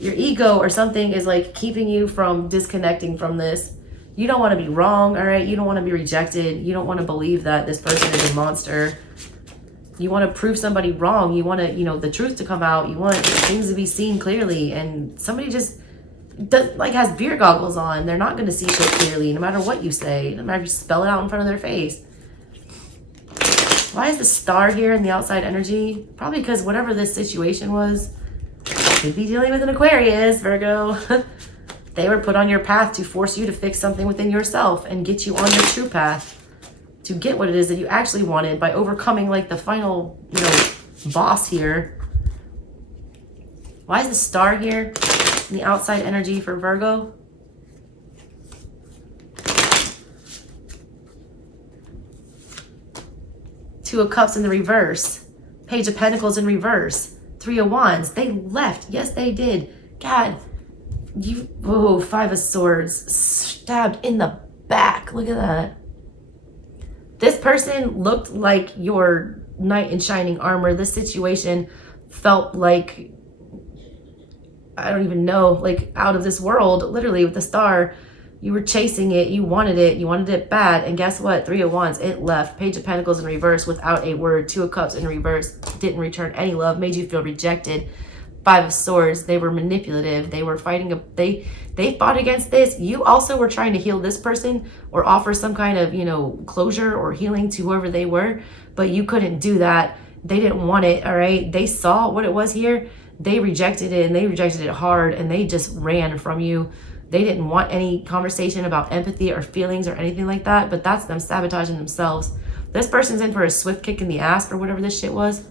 Your ego or something is like keeping you from disconnecting from this. You don't want to be wrong, all right? You don't want to be rejected. You don't want to believe that this person is a monster. You want to prove somebody wrong. You want to, you know, the truth to come out. You want things to be seen clearly. And somebody just does, like, has beer goggles on. They're not going to see shit clearly, no matter what you say. No matter if you spell it out in front of their face. Why is the star here in the outside energy? Probably because whatever this situation was, could be dealing with an Aquarius, Virgo. They were put on your path to force you to fix something within yourself and get you on your true path to get what it is that you actually wanted by overcoming, like, the final, you know, boss here. Why is the star here in the outside energy for Virgo? Two of Cups in the reverse. Page of Pentacles in reverse. Three of Wands. They left. Yes, they did. God, you, oh, Five of Swords. Stabbed in the back. Look at that. This person looked like your knight in shining armor. This situation felt like, I don't even know, like out of this world, literally, with the star. You were chasing it. You wanted it bad. And guess what? Three of Wands, it left. Page of Pentacles in reverse without a word. Two of Cups in reverse, didn't return any love, made you feel rejected. Five of Swords, they were manipulative. They were fighting, they fought against this. You also were trying to heal this person or offer some kind of, you know, closure or healing to whoever they were, but you couldn't do that. They didn't want it, all right? They saw what it was here. They rejected it, and they rejected it hard, and they just ran from you. They didn't want any conversation about empathy or feelings or anything like that, but that's them sabotaging themselves. This person's in for a swift kick in the ass for whatever this shit was.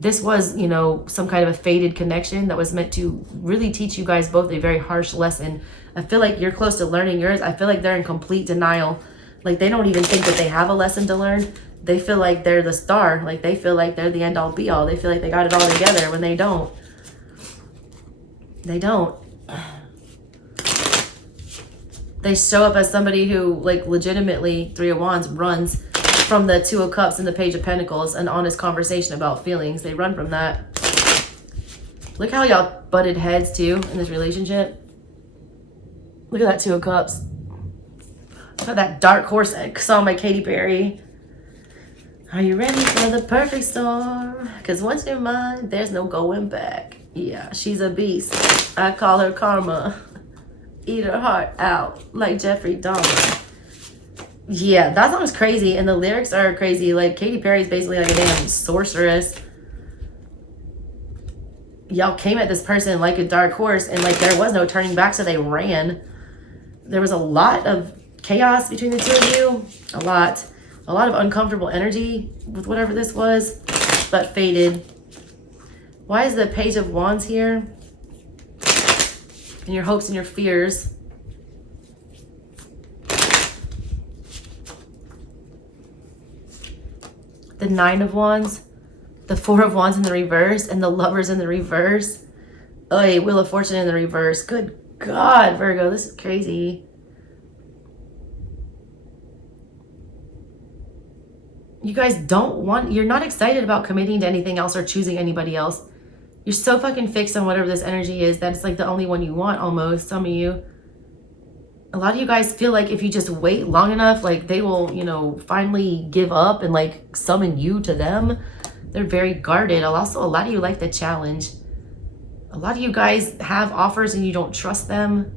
This was, you know, some kind of a fated connection that was meant to really teach you guys both a very harsh lesson. I feel like you're close to learning yours. I feel like they're in complete denial. Like, they don't even think that they have a lesson to learn. They feel like they're the star. Like, they feel like they're the end all be all. They feel like they got it all together when they don't. They don't. They show up as somebody who, like, legitimately, Three of Wands, runs from the Two of Cups and the Page of Pentacles, an honest conversation about feelings. They run from that. Look how y'all butted heads, too, in this relationship. Look at that Two of Cups. Look at that dark horse song by Katy Perry. Are you ready for the perfect storm? Because once you're mine, there's no going back. Yeah, she's a beast. I call her Karma. Eat her heart out like Jeffrey Dahmer. Yeah, that song's crazy, and the lyrics are crazy. Like, Katy Perry's basically like a damn sorceress. Y'all came at this person like a dark horse, and like there was no turning back, so they ran. There was a lot of chaos between the two of you. A lot of uncomfortable energy with whatever this was, but faded. Why is the Page of Wands here? And your hopes and your fears. The Nine of Wands, the Four of Wands in the reverse, and the Lovers in the reverse. Oy, Wheel of Fortune in the reverse. Good God, Virgo, this is crazy. You guys you're not excited about committing to anything else or choosing anybody else. You're so fucking fixed on whatever this energy is that it's like the only one you want almost, some of you. A lot of you guys feel like if you just wait long enough, like they will, you know, finally give up and like summon you to them. They're very guarded. Also, a lot of you like the challenge. A lot of you guys have offers and you don't trust them.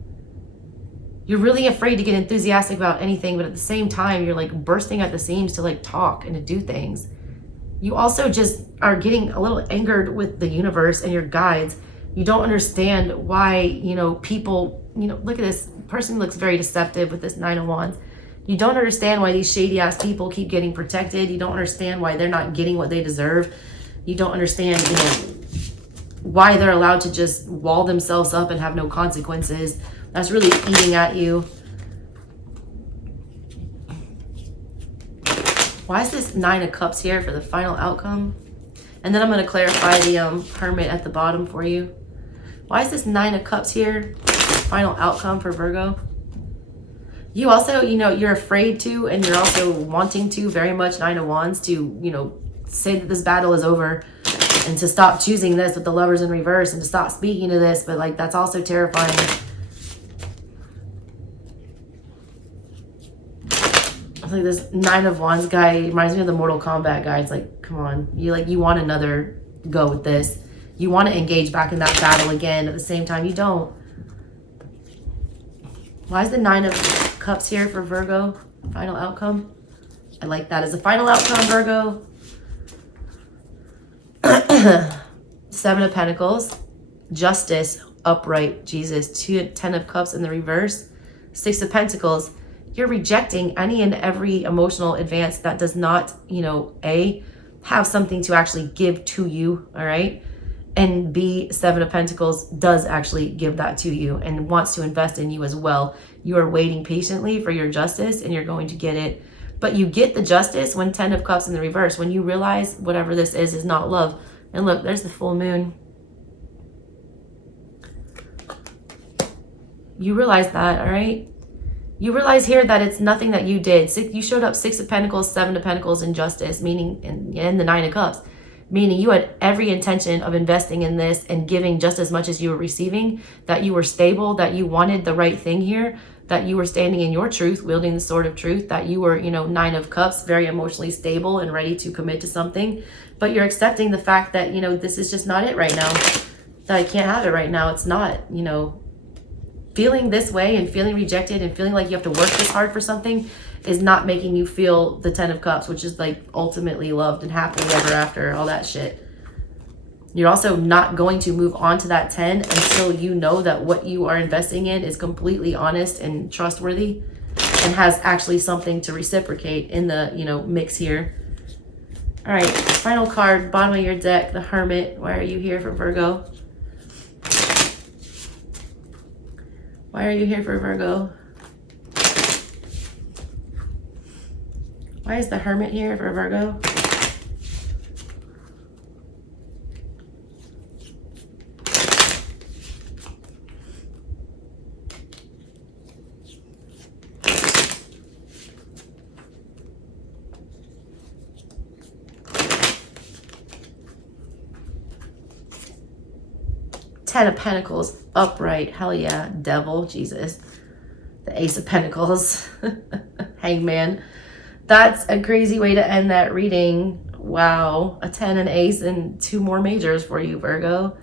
You're really afraid to get enthusiastic about anything, but at the same time, you're like bursting at the seams to like talk and to do things. You also just are getting a little angered with the universe and your guides. You don't understand why, you know, people, you know, look at this person looks very deceptive with this Nine of Wands. You don't understand why these shady ass people keep getting protected. You don't understand why they're not getting what they deserve. You don't understand, you know, why they're allowed to just wall themselves up and have no consequences. That's really eating at you. Why is this 9 of Cups here for the final outcome? And then I'm going to clarify the Hermit at the bottom for you. Why is this 9 of Cups here? Final outcome for Virgo. You also, you know, you're afraid to, and you're also wanting to very much, 9 of Wands, to, you know, say that this battle is over and to stop choosing this with the Lovers in reverse and to stop speaking to this. But like, that's also terrifying. I think this 9 of Wands guy reminds me of the Mortal Kombat guy. It's like, come on, you want another go with this. You want to engage back in that battle again. At the same time, you don't. Why is the 9 of Cups here for Virgo? Final outcome. I like that as a final outcome, Virgo. 7 of Pentacles. Justice, upright, Jesus. 10 of Cups in the reverse. 6 of Pentacles. You're rejecting any and every emotional advance that does not, you know, A, have something to actually give to you, all right? And B, 7 of Pentacles does actually give that to you and wants to invest in you as well. You are waiting patiently for your justice and you're going to get it. But you get the justice when 10 of Cups in the reverse, when you realize whatever this is not love. And look, there's the full moon. You realize that, all right? You realize here that it's nothing that you did. You showed up 6 of Pentacles, 7 of Pentacles in justice, meaning in the 9 of Cups, meaning you had every intention of investing in this and giving just as much as you were receiving, that you were stable, that you wanted the right thing here, that you were standing in your truth, wielding the sword of truth, that you were, you know, 9 of Cups, very emotionally stable and ready to commit to something. But you're accepting the fact that, you know, this is just not it right now, that I can't have it right now. It's not, you know, feeling this way and feeling rejected and feeling like you have to work this hard for something is not making you feel the 10 of Cups, which is like ultimately loved and happily ever after, all that shit. You're also not going to move on to that 10 until you know that what you are investing in is completely honest and trustworthy and has actually something to reciprocate in the, you know, mix here. All right, final card, bottom of your deck, the Hermit. Why are you here for Virgo? Why are you here for Virgo? Why is the Hermit here for Virgo? Ten of Pentacles, upright, hell yeah, Devil, Jesus. The Ace of Pentacles, Hangman. That's a crazy way to end that reading. Wow, a 10, an ace, and 2 more majors for you, Virgo.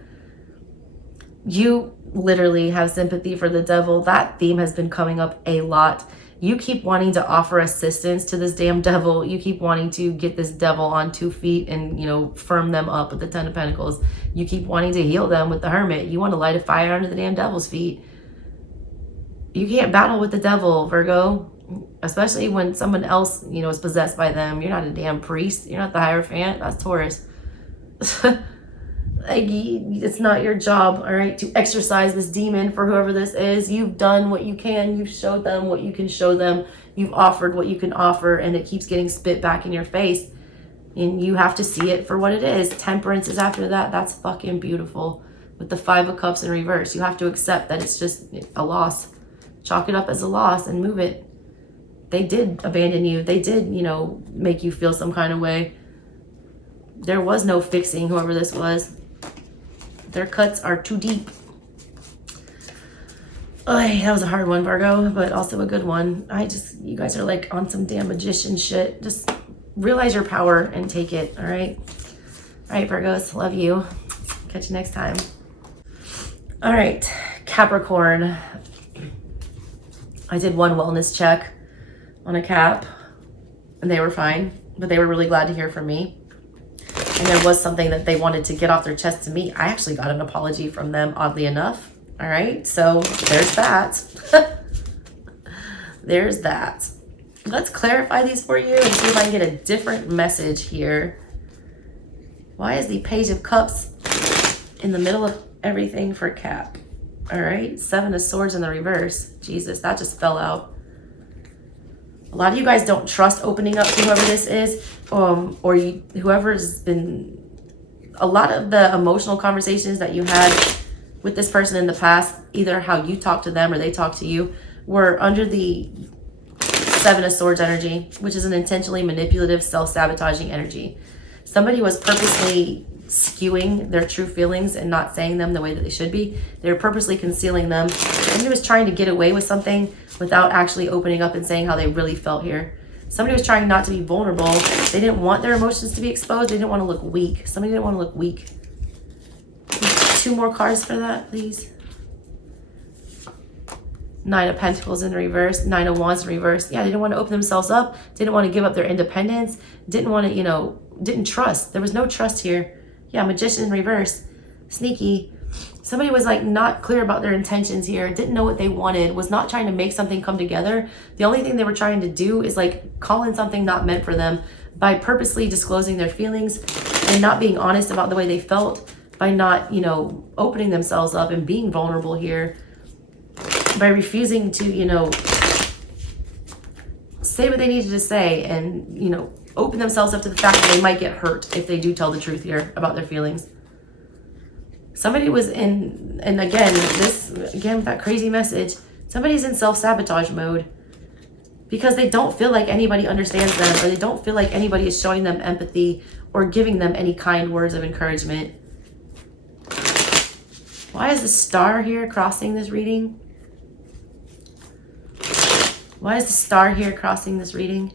You literally have sympathy for the devil. That theme has been coming up a lot. You keep wanting to offer assistance to this damn devil. You keep wanting to get this devil on 2 feet and, you know, firm them up with the 10 of Pentacles. You keep wanting to heal them with the Hermit. You want to light a fire under the damn devil's feet. You can't battle with the devil, Virgo, especially when someone else, you know, is possessed by them. You're not a damn priest. You're not the Hierophant. That's Taurus. Like, it's not your job, all right, to exorcise this demon for whoever this is. You've done what you can. You've showed them what you can show them. You've offered what you can offer, and it keeps getting spit back in your face. And you have to see it for what it is. Temperance is after that. That's fucking beautiful. With the 5 of Cups in reverse, you have to accept that it's just a loss. Chalk it up as a loss and move it. They did abandon you. They did, you know, make you feel some kind of way. There was no fixing whoever this was. Their cuts are too deep. That was a hard one, Virgo, but also a good one. You guys are like on some damn magician shit. Just realize your power and take it, all right? All right, Virgos, love you. Catch you next time. All right, Capricorn. I did one wellness check on a Cap, and they were fine, but they were really glad to hear from me. And there was something that they wanted to get off their chest to me. I actually got an apology from them, oddly enough. All right, so there's that. There's that. Let's clarify these for you and see if I can get a different message here. Why is the Page of Cups in the middle of everything for Cap? All right, 7 of Swords in the reverse. Jesus, that just fell out. A lot of you guys don't trust opening up to whoever this is, or whoever's been, a lot of the emotional conversations that you had with this person in the past, either how you talk to them or they talk to you, were under the Seven of Swords energy, which is an intentionally manipulative, self-sabotaging energy. Somebody was purposely skewing their true feelings and not saying them the way that they should be. They were purposely concealing them. Somebody was trying to get away with something without actually opening up and saying how they really felt here. Somebody was trying not to be vulnerable. They didn't want their emotions to be exposed. They didn't want to look weak. Somebody didn't want to look weak. 2 more cards for that, please. 9 of Pentacles in reverse, 9 of Wands in reverse. Yeah, they didn't want to open themselves up. Didn't want to give up their independence. Didn't want to, didn't trust. There was no trust here. Yeah, Magician in reverse. Sneaky. Somebody was like not clear about their intentions here. Didn't know what they wanted. Was not trying to make something come together. The only thing they were trying to do is like call in something not meant for them by purposely disclosing their feelings and not being honest about the way they felt, by not, opening themselves up and being vulnerable here, by refusing to, say what they needed to say and, open themselves up to the fact that they might get hurt if they do tell the truth here about their feelings. Somebody was in, and again, with that crazy message, somebody's in self-sabotage mode because they don't feel like anybody understands them, or they don't feel like anybody is showing them empathy or giving them any kind words of encouragement. Why is the star here crossing this reading? Why is the star here crossing this reading?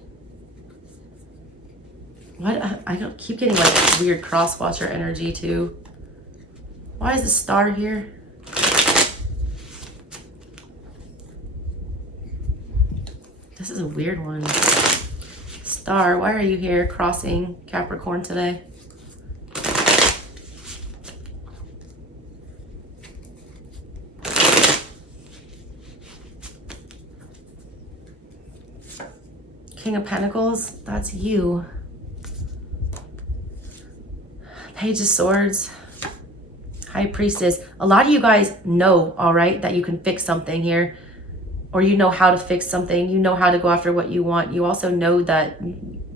What? I don't keep getting like weird cross-watcher energy too. Why is the star here? This is a weird one. Star, why are you here crossing Capricorn today? King of Pentacles, that's you. Page of Swords. High Priestess. A lot of you guys know, all right, that you can fix something here, or you know how to fix something. You know how to go after what you want. You also know that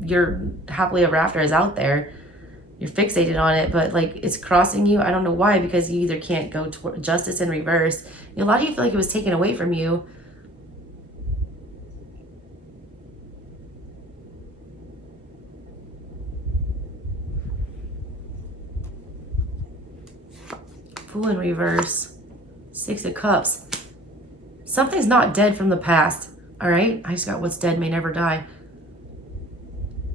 your happily ever after is out there. You're fixated on it, but like it's crossing you. I don't know why, because you either can't go toward Justice in reverse. A lot of you feel like it was taken away from you. Fool in reverse. 6 of Cups. Something's not dead from the past, all right? I just got what's dead may never die.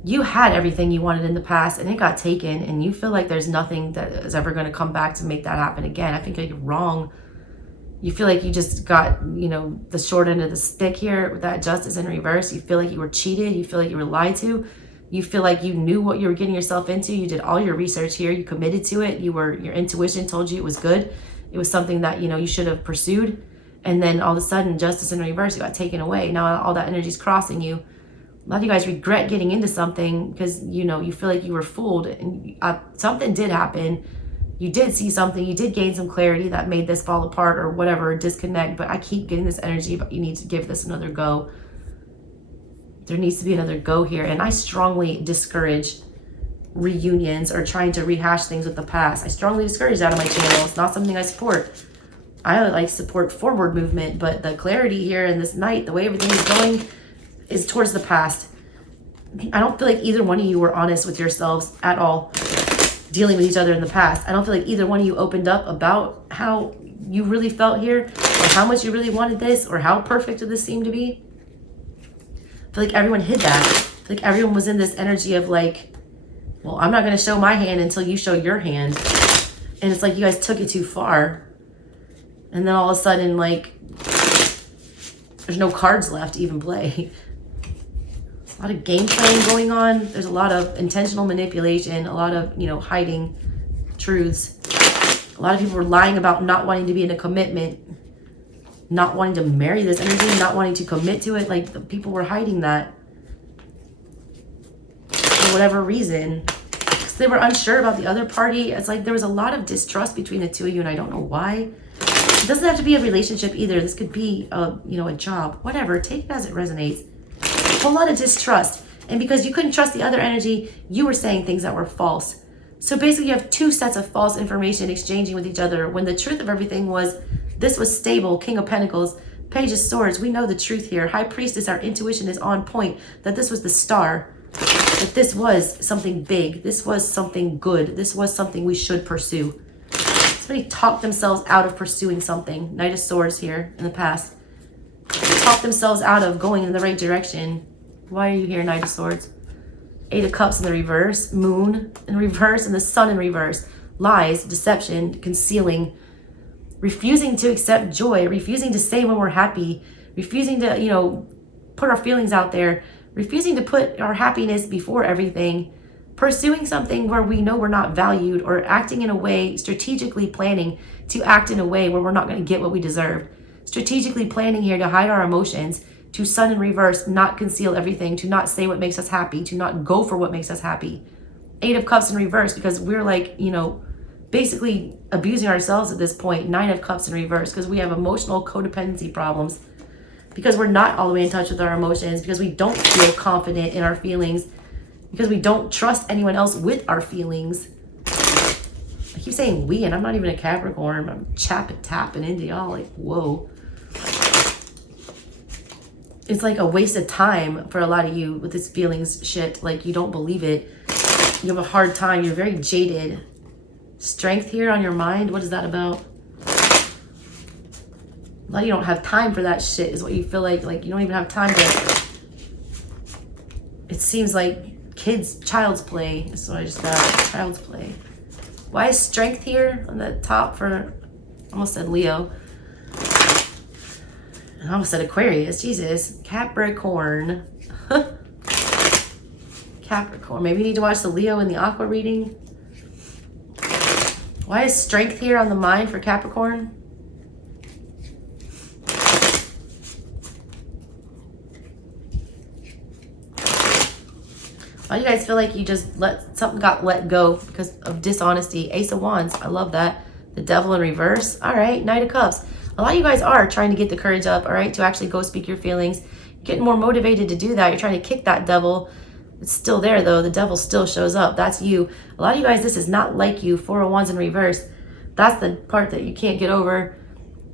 You had everything you wanted in the past and it got taken, and you feel like there's nothing that is ever going to come back to make that happen again. I think you're wrong. You feel like you just got, the short end of the stick here with that Justice in reverse. You feel like you were cheated. You feel like you were lied to. You feel like you knew what you were getting yourself into. You did all your research here. You committed to it. Your intuition told you it was good. It was something that, you should have pursued. And then all of a sudden, Justice in reverse, you got taken away. Now all that energy is crossing you. A lot of you guys regret getting into something because, you feel like you were fooled. And something did happen. You did see something. You did gain some clarity that made this fall apart or whatever, disconnect. But I keep getting this energy, but you need to give this another go. There needs to be another go here. And I strongly discourage reunions or trying to rehash things with the past. I strongly discourage that on my channel. It's not something I support. I support forward movement, but the clarity here in this night, the way everything is going is towards the past. I don't feel like either one of you were honest with yourselves at all, dealing with each other in the past. I don't feel like either one of you opened up about how you really felt here, or how much you really wanted this, or how perfect this seemed to be. I feel like everyone hid that. I feel like everyone was in this energy of like, well, I'm not going to show my hand until you show your hand. And it's like you guys took it too far. And then all of a sudden, like, there's no cards left to even play. There's a lot of game playing going on. There's a lot of intentional manipulation, a lot of, hiding truths. A lot of people were lying about not wanting to be in a commitment, not wanting to marry this energy, not wanting to commit to it. Like, the people were hiding that for whatever reason. Because they were unsure about the other party. It's like there was a lot of distrust between the two of you, and I don't know why. It doesn't have to be a relationship either. This could be a job, whatever. Take it as it resonates. whole lot of distrust. And because you couldn't trust the other energy, you were saying things that were false. So basically you have two sets of false information exchanging with each other when the truth of everything was this was stable. King of Pentacles, Page of Swords. We know the truth here. High Priestess, our intuition is on point that this was the star. That this was something big. This was something good. This was something we should pursue. Somebody talked themselves out of pursuing something. Knight of Swords here in the past. Talked themselves out of going in the right direction. Why are you here, Knight of Swords? Eight of Cups in the reverse. Moon in reverse and the Sun in reverse. Lies, deception, concealing. Refusing to accept joy. Refusing to say when we're happy. Refusing to, you know, put our feelings out there. Refusing to put our happiness before everything. Pursuing something where we know we're not valued, or acting in a way, strategically planning to act in a way where we're not going to get what we deserve. Strategically planning here to hide our emotions, to Sun in reverse, not conceal everything, to not say what makes us happy, to not go for what makes us happy. Eight of Cups in reverse, because we're like, you know, basically abusing ourselves at this point. Nine of Cups in reverse, because we have emotional codependency problems, because we're not all the way in touch with our emotions, because we don't feel confident in our feelings, because we don't trust anyone else with our feelings. I keep saying we, and I'm not even a Capricorn. I'm tapping into y'all like, whoa. It's like a waste of time for a lot of you with this feelings shit. Like, you don't believe it. You have a hard time. You're very jaded. Strength here on your mind. What is that about? A lot of you don't have time for that shit is what you feel like. Like, you don't even have time to... It seems like child's play. That's what I just got. Child's play. Why is strength here on the top for... I almost said Leo. I almost said Aquarius. Jesus. Capricorn. Capricorn. Maybe you need to watch the Leo and the Aqua reading. Why is strength here on the mind for Capricorn? Why do you guys feel like you just got let go because of dishonesty? Ace of Wands. I love that. The Devil in reverse. All right. Knight of Cups. A lot of you guys are trying to get the courage up, all right, to actually go speak your feelings. You're getting more motivated to do that. You're trying to kick that devil. It's still there, though. The devil still shows up. That's you. A lot of you guys, this is not like you. Four of Wands in reverse. That's the part that you can't get over.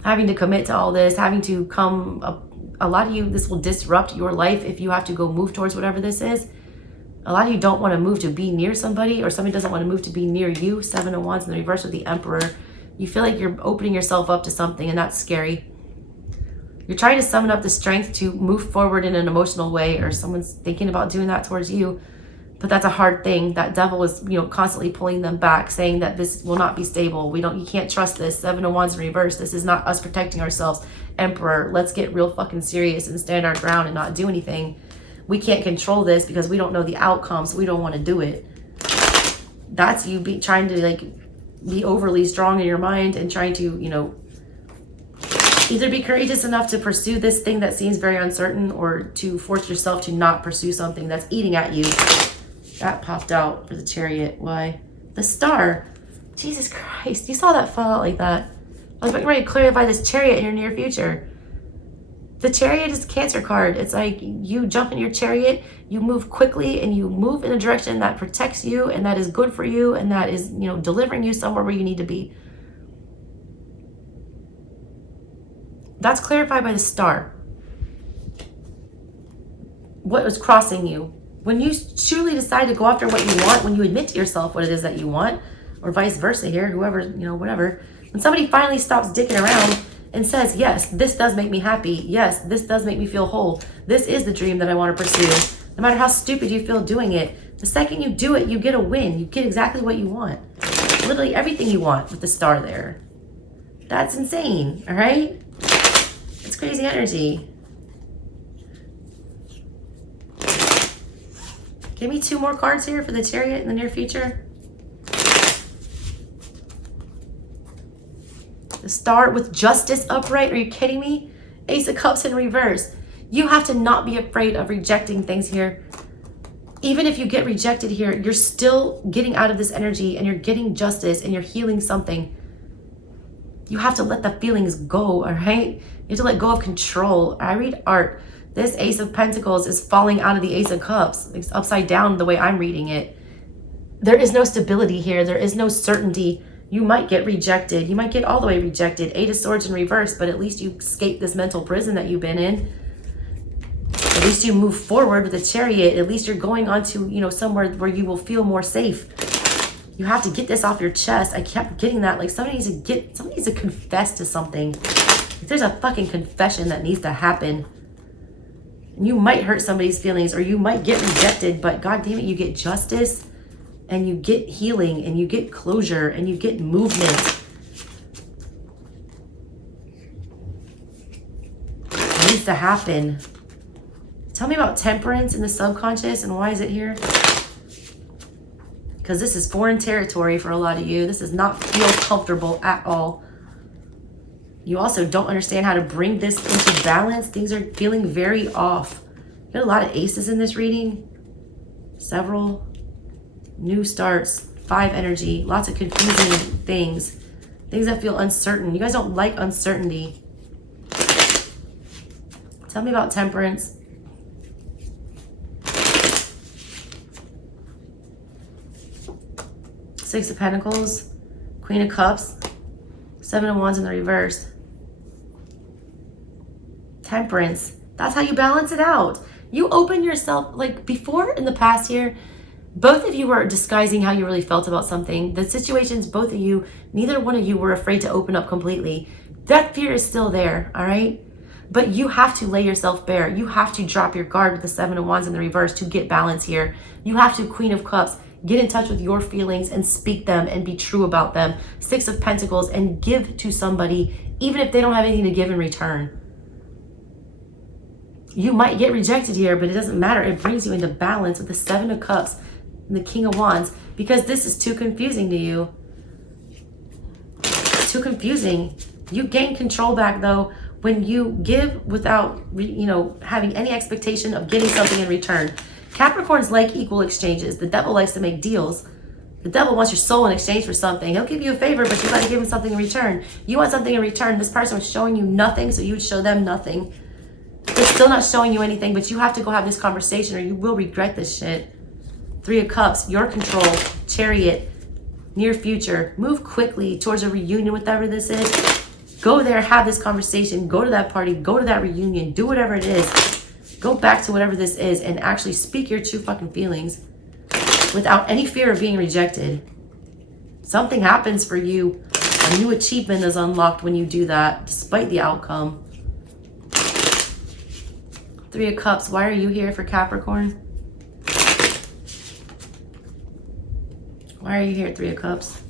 Having to commit to all this, having to come up. A lot of you, this will disrupt your life if you have to go move towards whatever this is. A lot of you don't want to move to be near somebody, or somebody doesn't want to move to be near you. Seven of Wands in the reverse with the Emperor. You feel like you're opening yourself up to something, and that's scary. You're trying to summon up the strength to move forward in an emotional way, or someone's thinking about doing that towards you. But that's a hard thing. That devil is, you know, constantly pulling them back, saying that this will not be stable. You can't trust this. Seven of Wands in reverse. This is not us protecting ourselves. Emperor, let's get real fucking serious and stand our ground and not do anything. We can't control this because we don't know the outcome, so we don't want to do it. That's you trying to like be overly strong in your mind and trying to, you know, either be courageous enough to pursue this thing that seems very uncertain, or to force yourself to not pursue something that's eating at you. That popped out for the Chariot. Why? The Star. Jesus Christ. You saw that fall out like that. I was ready to clarify this Chariot in your near future. The Chariot is a Cancer card. It's like you jump in your chariot, you move quickly, and you move in a direction that protects you and that is good for you and that is, you know, delivering you somewhere where you need to be. That's clarified by the Star. What was crossing you? When you truly decide to go after what you want, when you admit to yourself what it is that you want, or vice versa here, whoever, you know, whatever. When somebody finally stops dicking around and says, yes, this does make me happy. Yes, this does make me feel whole. This is the dream that I want to pursue. No matter how stupid you feel doing it, the second you do it, you get a win. You get exactly what you want. Literally everything you want with the Star there. That's insane, all right? It's crazy energy. Give me two more cards here for the Chariot in the near future. The Star with Justice upright. Are you kidding me? Ace of Cups in reverse. You have to not be afraid of rejecting things here. Even if you get rejected here, you're still getting out of this energy and you're getting justice and you're healing something. You have to let the feelings go, all right? You have to let go of control. I read art. This Ace of Pentacles is falling out of the Ace of Cups. It's upside down the way I'm reading it. There is no stability here. There is no certainty. You might get rejected. You might get all the way rejected. Eight of Swords in reverse, but at least you escaped this mental prison that you've been in. At least you move forward with the Chariot. At least you're going on to, you know, somewhere where you will feel more safe. You have to get this off your chest. I kept getting that. Like somebody needs to confess to something. If there's a fucking confession that needs to happen. You might hurt somebody's feelings or you might get rejected, but God damn it, you get justice and you get healing and you get closure and you get movement. It needs to happen. Tell me about temperance in the subconscious and why is it here? Because this is foreign territory for a lot of you. This does not feel comfortable at all. You also don't understand how to bring this into balance. Things are feeling very off. You got a lot of aces in this reading. Several new starts, 5 energy, lots of confusing things. Things that feel uncertain. You guys don't like uncertainty. Tell me about temperance. Six of Pentacles, Queen of Cups, 7 of Wands in the reverse. Temperance. That's how you balance it out. You open yourself, like before in the past year, both of you were disguising how you really felt about something. The situations, both of you, neither one of you were afraid to open up completely. That fear is still there, all right? But you have to lay yourself bare. You have to drop your guard with the 7 of Wands in the reverse to get balance here. You have to, Queen of Cups, get in touch with your feelings and speak them and be true about them. 6 of Pentacles and give to somebody even if they don't have anything to give in return. You might get rejected here, but it doesn't matter. It brings you into balance with the 7 of Cups and the King of Wands because this is too confusing to you. Too confusing. You gain control back though when you give without, you know, having any expectation of getting something in return. Capricorns like equal exchanges. The devil likes to make deals. The devil wants your soul in exchange for something. He'll give you a favor, but you got to give him something in return. You want something in return. This person was showing you nothing, so you would show them nothing. They're still not showing you anything, but you have to go have this conversation or you will regret this shit. 3 of Cups, your control, Chariot, near future. Move quickly towards a reunion, whatever this is. Go there, have this conversation. Go to that party. Go to that reunion. Do whatever it is. Go back to whatever this is and actually speak your true fucking feelings without any fear of being rejected. Something happens for you. A new achievement is unlocked when you do that, despite the outcome. 3 of Cups, why are you here for Capricorn? Why are you here, 3 of Cups?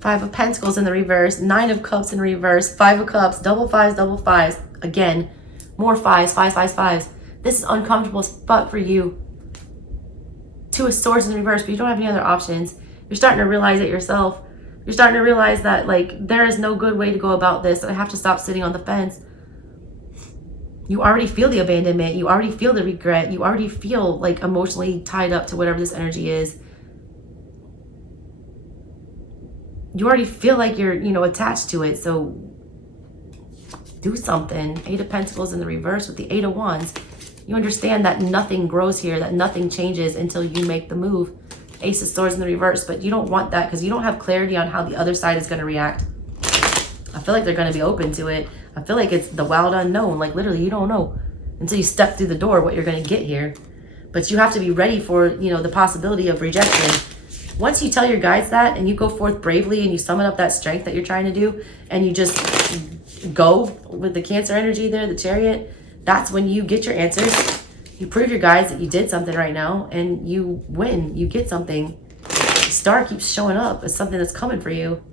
Five of Pentacles in the reverse, 9 of Cups in reverse, 5 of Cups, double fives. Again, more fives. This is uncomfortable as fuck for you. 2 of Swords in the reverse, but you don't have any other options. You're starting to realize it yourself. You're starting to realize that, like, there is no good way to go about this. I have to stop sitting on the fence. You already feel the abandonment. You already feel the regret. You already feel, like, emotionally tied up to whatever this energy is. You already feel like you're, you know, attached to it. So do something. 8 of Pentacles in the reverse with the 8 of Wands. You understand that nothing grows here, that nothing changes until you make the move. Ace of Swords in the reverse, but you don't want that because you don't have clarity on how the other side is going to react. I feel like they're going to be open to it. I feel like it's the wild unknown. Like literally you don't know until you step through the door what you're going to get here. But you have to be ready for, you know, the possibility of rejection. Once you tell your guides that and you go forth bravely and you summon up that strength that you're trying to do and you just go with the Cancer energy there, the Chariot, that's when you get your answers. You prove your guides that you did something right now and you win. You get something. The star keeps showing up as something that's coming for you.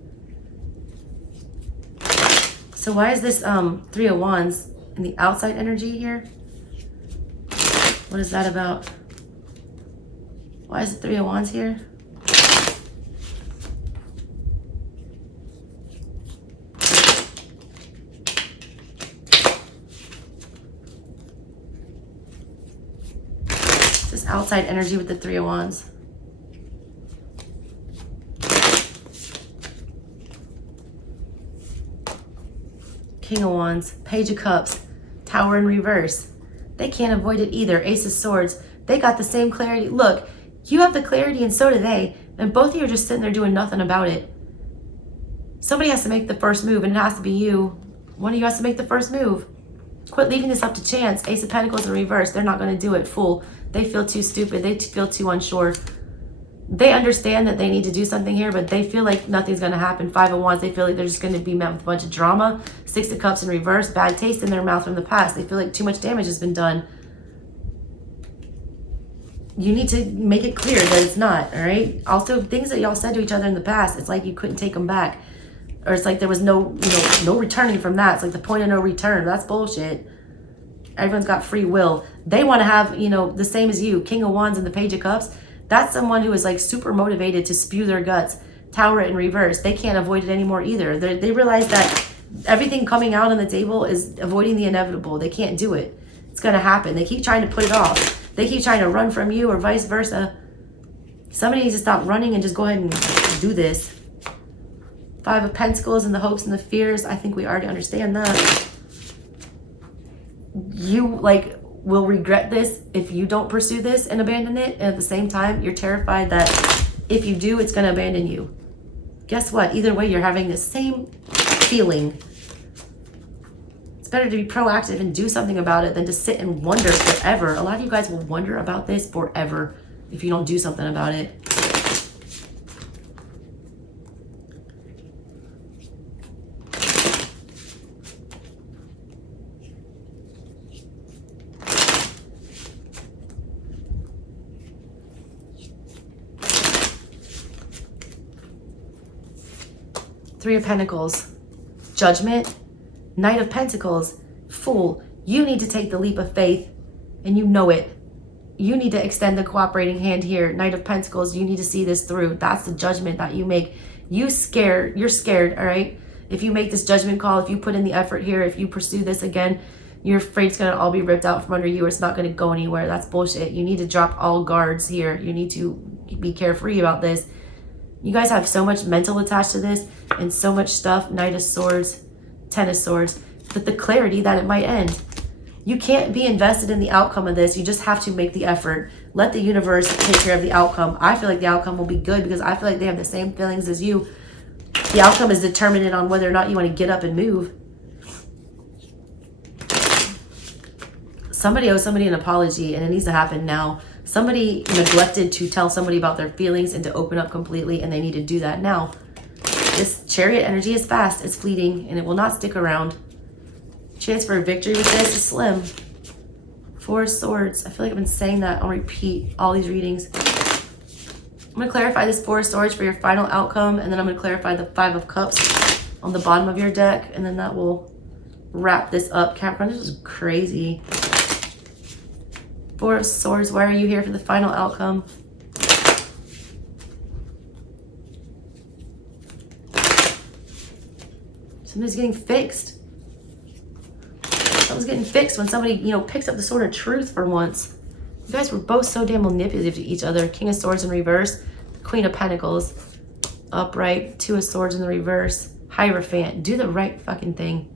So why is this 3 of Wands in the outside energy here? What is that about? Why is the 3 of Wands here? This outside energy with the 3 of Wands. King of Wands, Page of Cups, Tower in reverse. They can't avoid it either. Ace of Swords. They got the same clarity. Look, you have the clarity and so do they. And both of you are just sitting there doing nothing about it. Somebody has to make the first move, and it has to be you. One of you has to make the first move. Quit leaving this up to chance. Ace of Pentacles in reverse. They're not going to do it. Fool. They feel too stupid. They feel too unsure. They understand that they need to do something here, but they feel like nothing's going to happen. Five of Wands, they feel like they're just going to be met with a bunch of drama. Six of Cups in reverse. Bad taste in their mouth from the past. They feel like too much damage has been done. You need to make it clear that it's not, all right? Also, things that y'all said to each other in the past, it's like you couldn't take them back. Or it's like there was no returning from that. It's like the point of no return. That's bullshit. Everyone's got free will. They want to have, the same as you. King of Wands and the Page of Cups. That's someone who is like super motivated to spew their guts. Tower in reverse. They can't avoid it anymore either. They realize that everything coming out on the table is avoiding the inevitable. They can't do it. It's going to happen. They keep trying to put it off. They keep trying to run from you or vice versa. Somebody needs to stop running and just go ahead and do this. Five of Pentacles and the hopes and the fears. I think we already understand that. You will regret this if you don't pursue this and abandon it. And at the same time, you're terrified that if you do, it's going to abandon you. Guess what? Either way, you're having the same feeling. It's better to be proactive and do something about it than to sit and wonder forever. A lot of you guys will wonder about this forever if you don't do something about it. Three of Pentacles, Judgment, Knight of Pentacles, Fool. You need to take the leap of faith, and you know it. You need to extend the cooperating hand here. Knight of Pentacles, you need to see this through. That's the judgment that you make. You're scared, all right? If you make this judgment call, if you put in the effort here, if you pursue this again, you're afraid it's going to all be ripped out from under you, or it's not going to go anywhere. That's bullshit. You need to drop all guards here. You need to be carefree about this. You guys have so much mental attached to this and so much stuff. Knight of Swords, Ten of Swords, but the clarity that it might end. You can't be invested in the outcome of this. You just have to make the effort. Let the universe take care of the outcome. I feel like the outcome will be good because I feel like they have the same feelings as you. The outcome is determined on whether or not you want to get up and move. Somebody owes somebody an apology, and it needs to happen now. Somebody neglected to tell somebody about their feelings and to open up completely, and they need to do that now. This Chariot energy is fast, it's fleeting, and it will not stick around. Chance for a victory with this is slim. Four of Swords. I feel like I've been saying that on repeat all these readings. I'm going to clarify this Four of Swords for your final outcome, and then I'm going to clarify the Five of Cups on the bottom of your deck, and then that will wrap this up. Capricorn, this is crazy. Four of Swords, why are you here for the final outcome? Somebody's getting fixed. Something's getting fixed when somebody, picks up the sword of truth for once. You guys were both so damn manipulative to each other. King of Swords in reverse. Queen of Pentacles. Upright. Two of Swords in the reverse. Hierophant. Do the right fucking thing.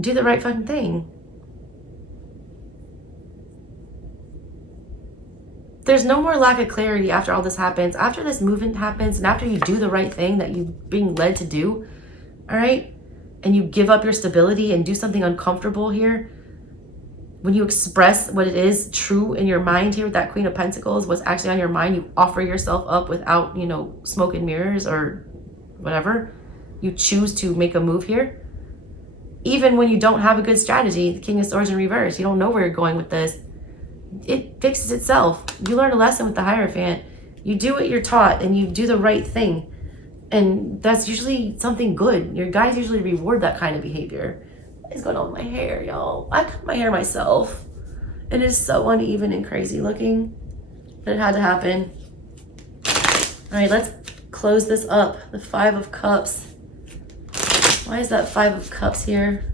Do the right fucking thing. There's no more lack of clarity after all this happens. After this movement happens and after you do the right thing that you're being led to do, all right? And you give up your stability and do something uncomfortable here, when you express what it is true in your mind here with that Queen of Pentacles, what's actually on your mind, you offer yourself up without, smoke and mirrors or whatever. You choose to make a move here. Even when you don't have a good strategy, the King of Swords in reverse, you don't know where you're going with this. It fixes itself. You learn a lesson with the Hierophant. You do what you're taught and you do the right thing. And that's usually something good. Your guys usually reward that kind of behavior. What is going on with my hair, y'all? I cut my hair myself. It is so uneven and crazy looking, but it had to happen. All right, let's close this up. The Five of Cups. Why is that Five of Cups here?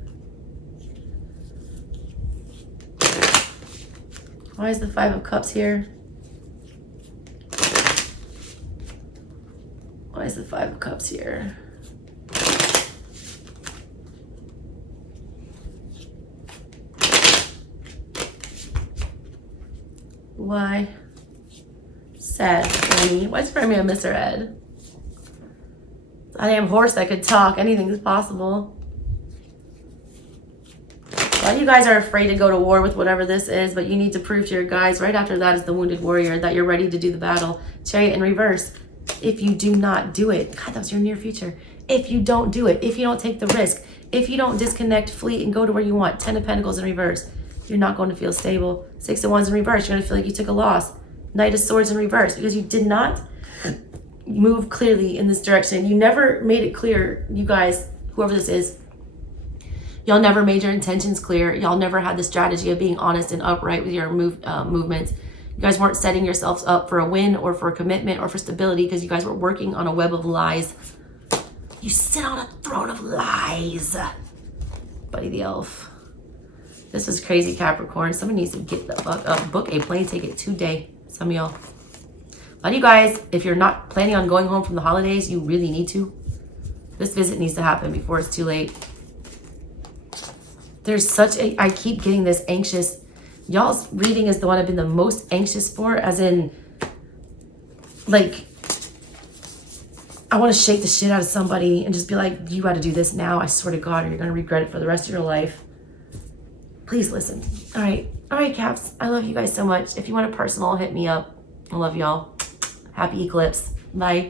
Why is the Five of Cups here? Why is the Five of Cups here? Why? Sad for me. Why's for me a Mr. Ed? I am horse that could talk. Anything is possible. A lot of you guys are afraid to go to war with whatever this is, but you need to prove to your guys right after that is the wounded warrior that you're ready to do the battle. Chariot in reverse. If you do not do it, God, that was your near future. If you don't do it, if you don't take the risk, if you don't disconnect, flee, and go to where you want, 10 of Pentacles in reverse, you're not going to feel stable. 6 of Wands in reverse, you're going to feel like you took a loss. Knight of Swords in reverse, because you did not move clearly in this direction. You never made it clear, you guys, whoever this is, y'all never made your intentions clear. Y'all never had the strategy of being honest and upright with your movements. You guys weren't setting yourselves up for a win or for a commitment or for stability because you guys were working on a web of lies. You sit on a throne of lies. Buddy the Elf. This is crazy, Capricorn. Someone needs to get the fuck up. Book a plane ticket today. Some of y'all. A lot of you guys, if you're not planning on going home from the holidays, you really need to. This visit needs to happen before it's too late. There's such a, I keep getting this anxious. Y'all's reading is the one I've been the most anxious for, as in, like, I want to shake the shit out of somebody and just be like, you got to do this now. I swear to God, or you're going to regret it for the rest of your life. Please listen. All right, Caps. I love you guys so much. If you want a personal, hit me up. I love y'all. Happy eclipse. Bye.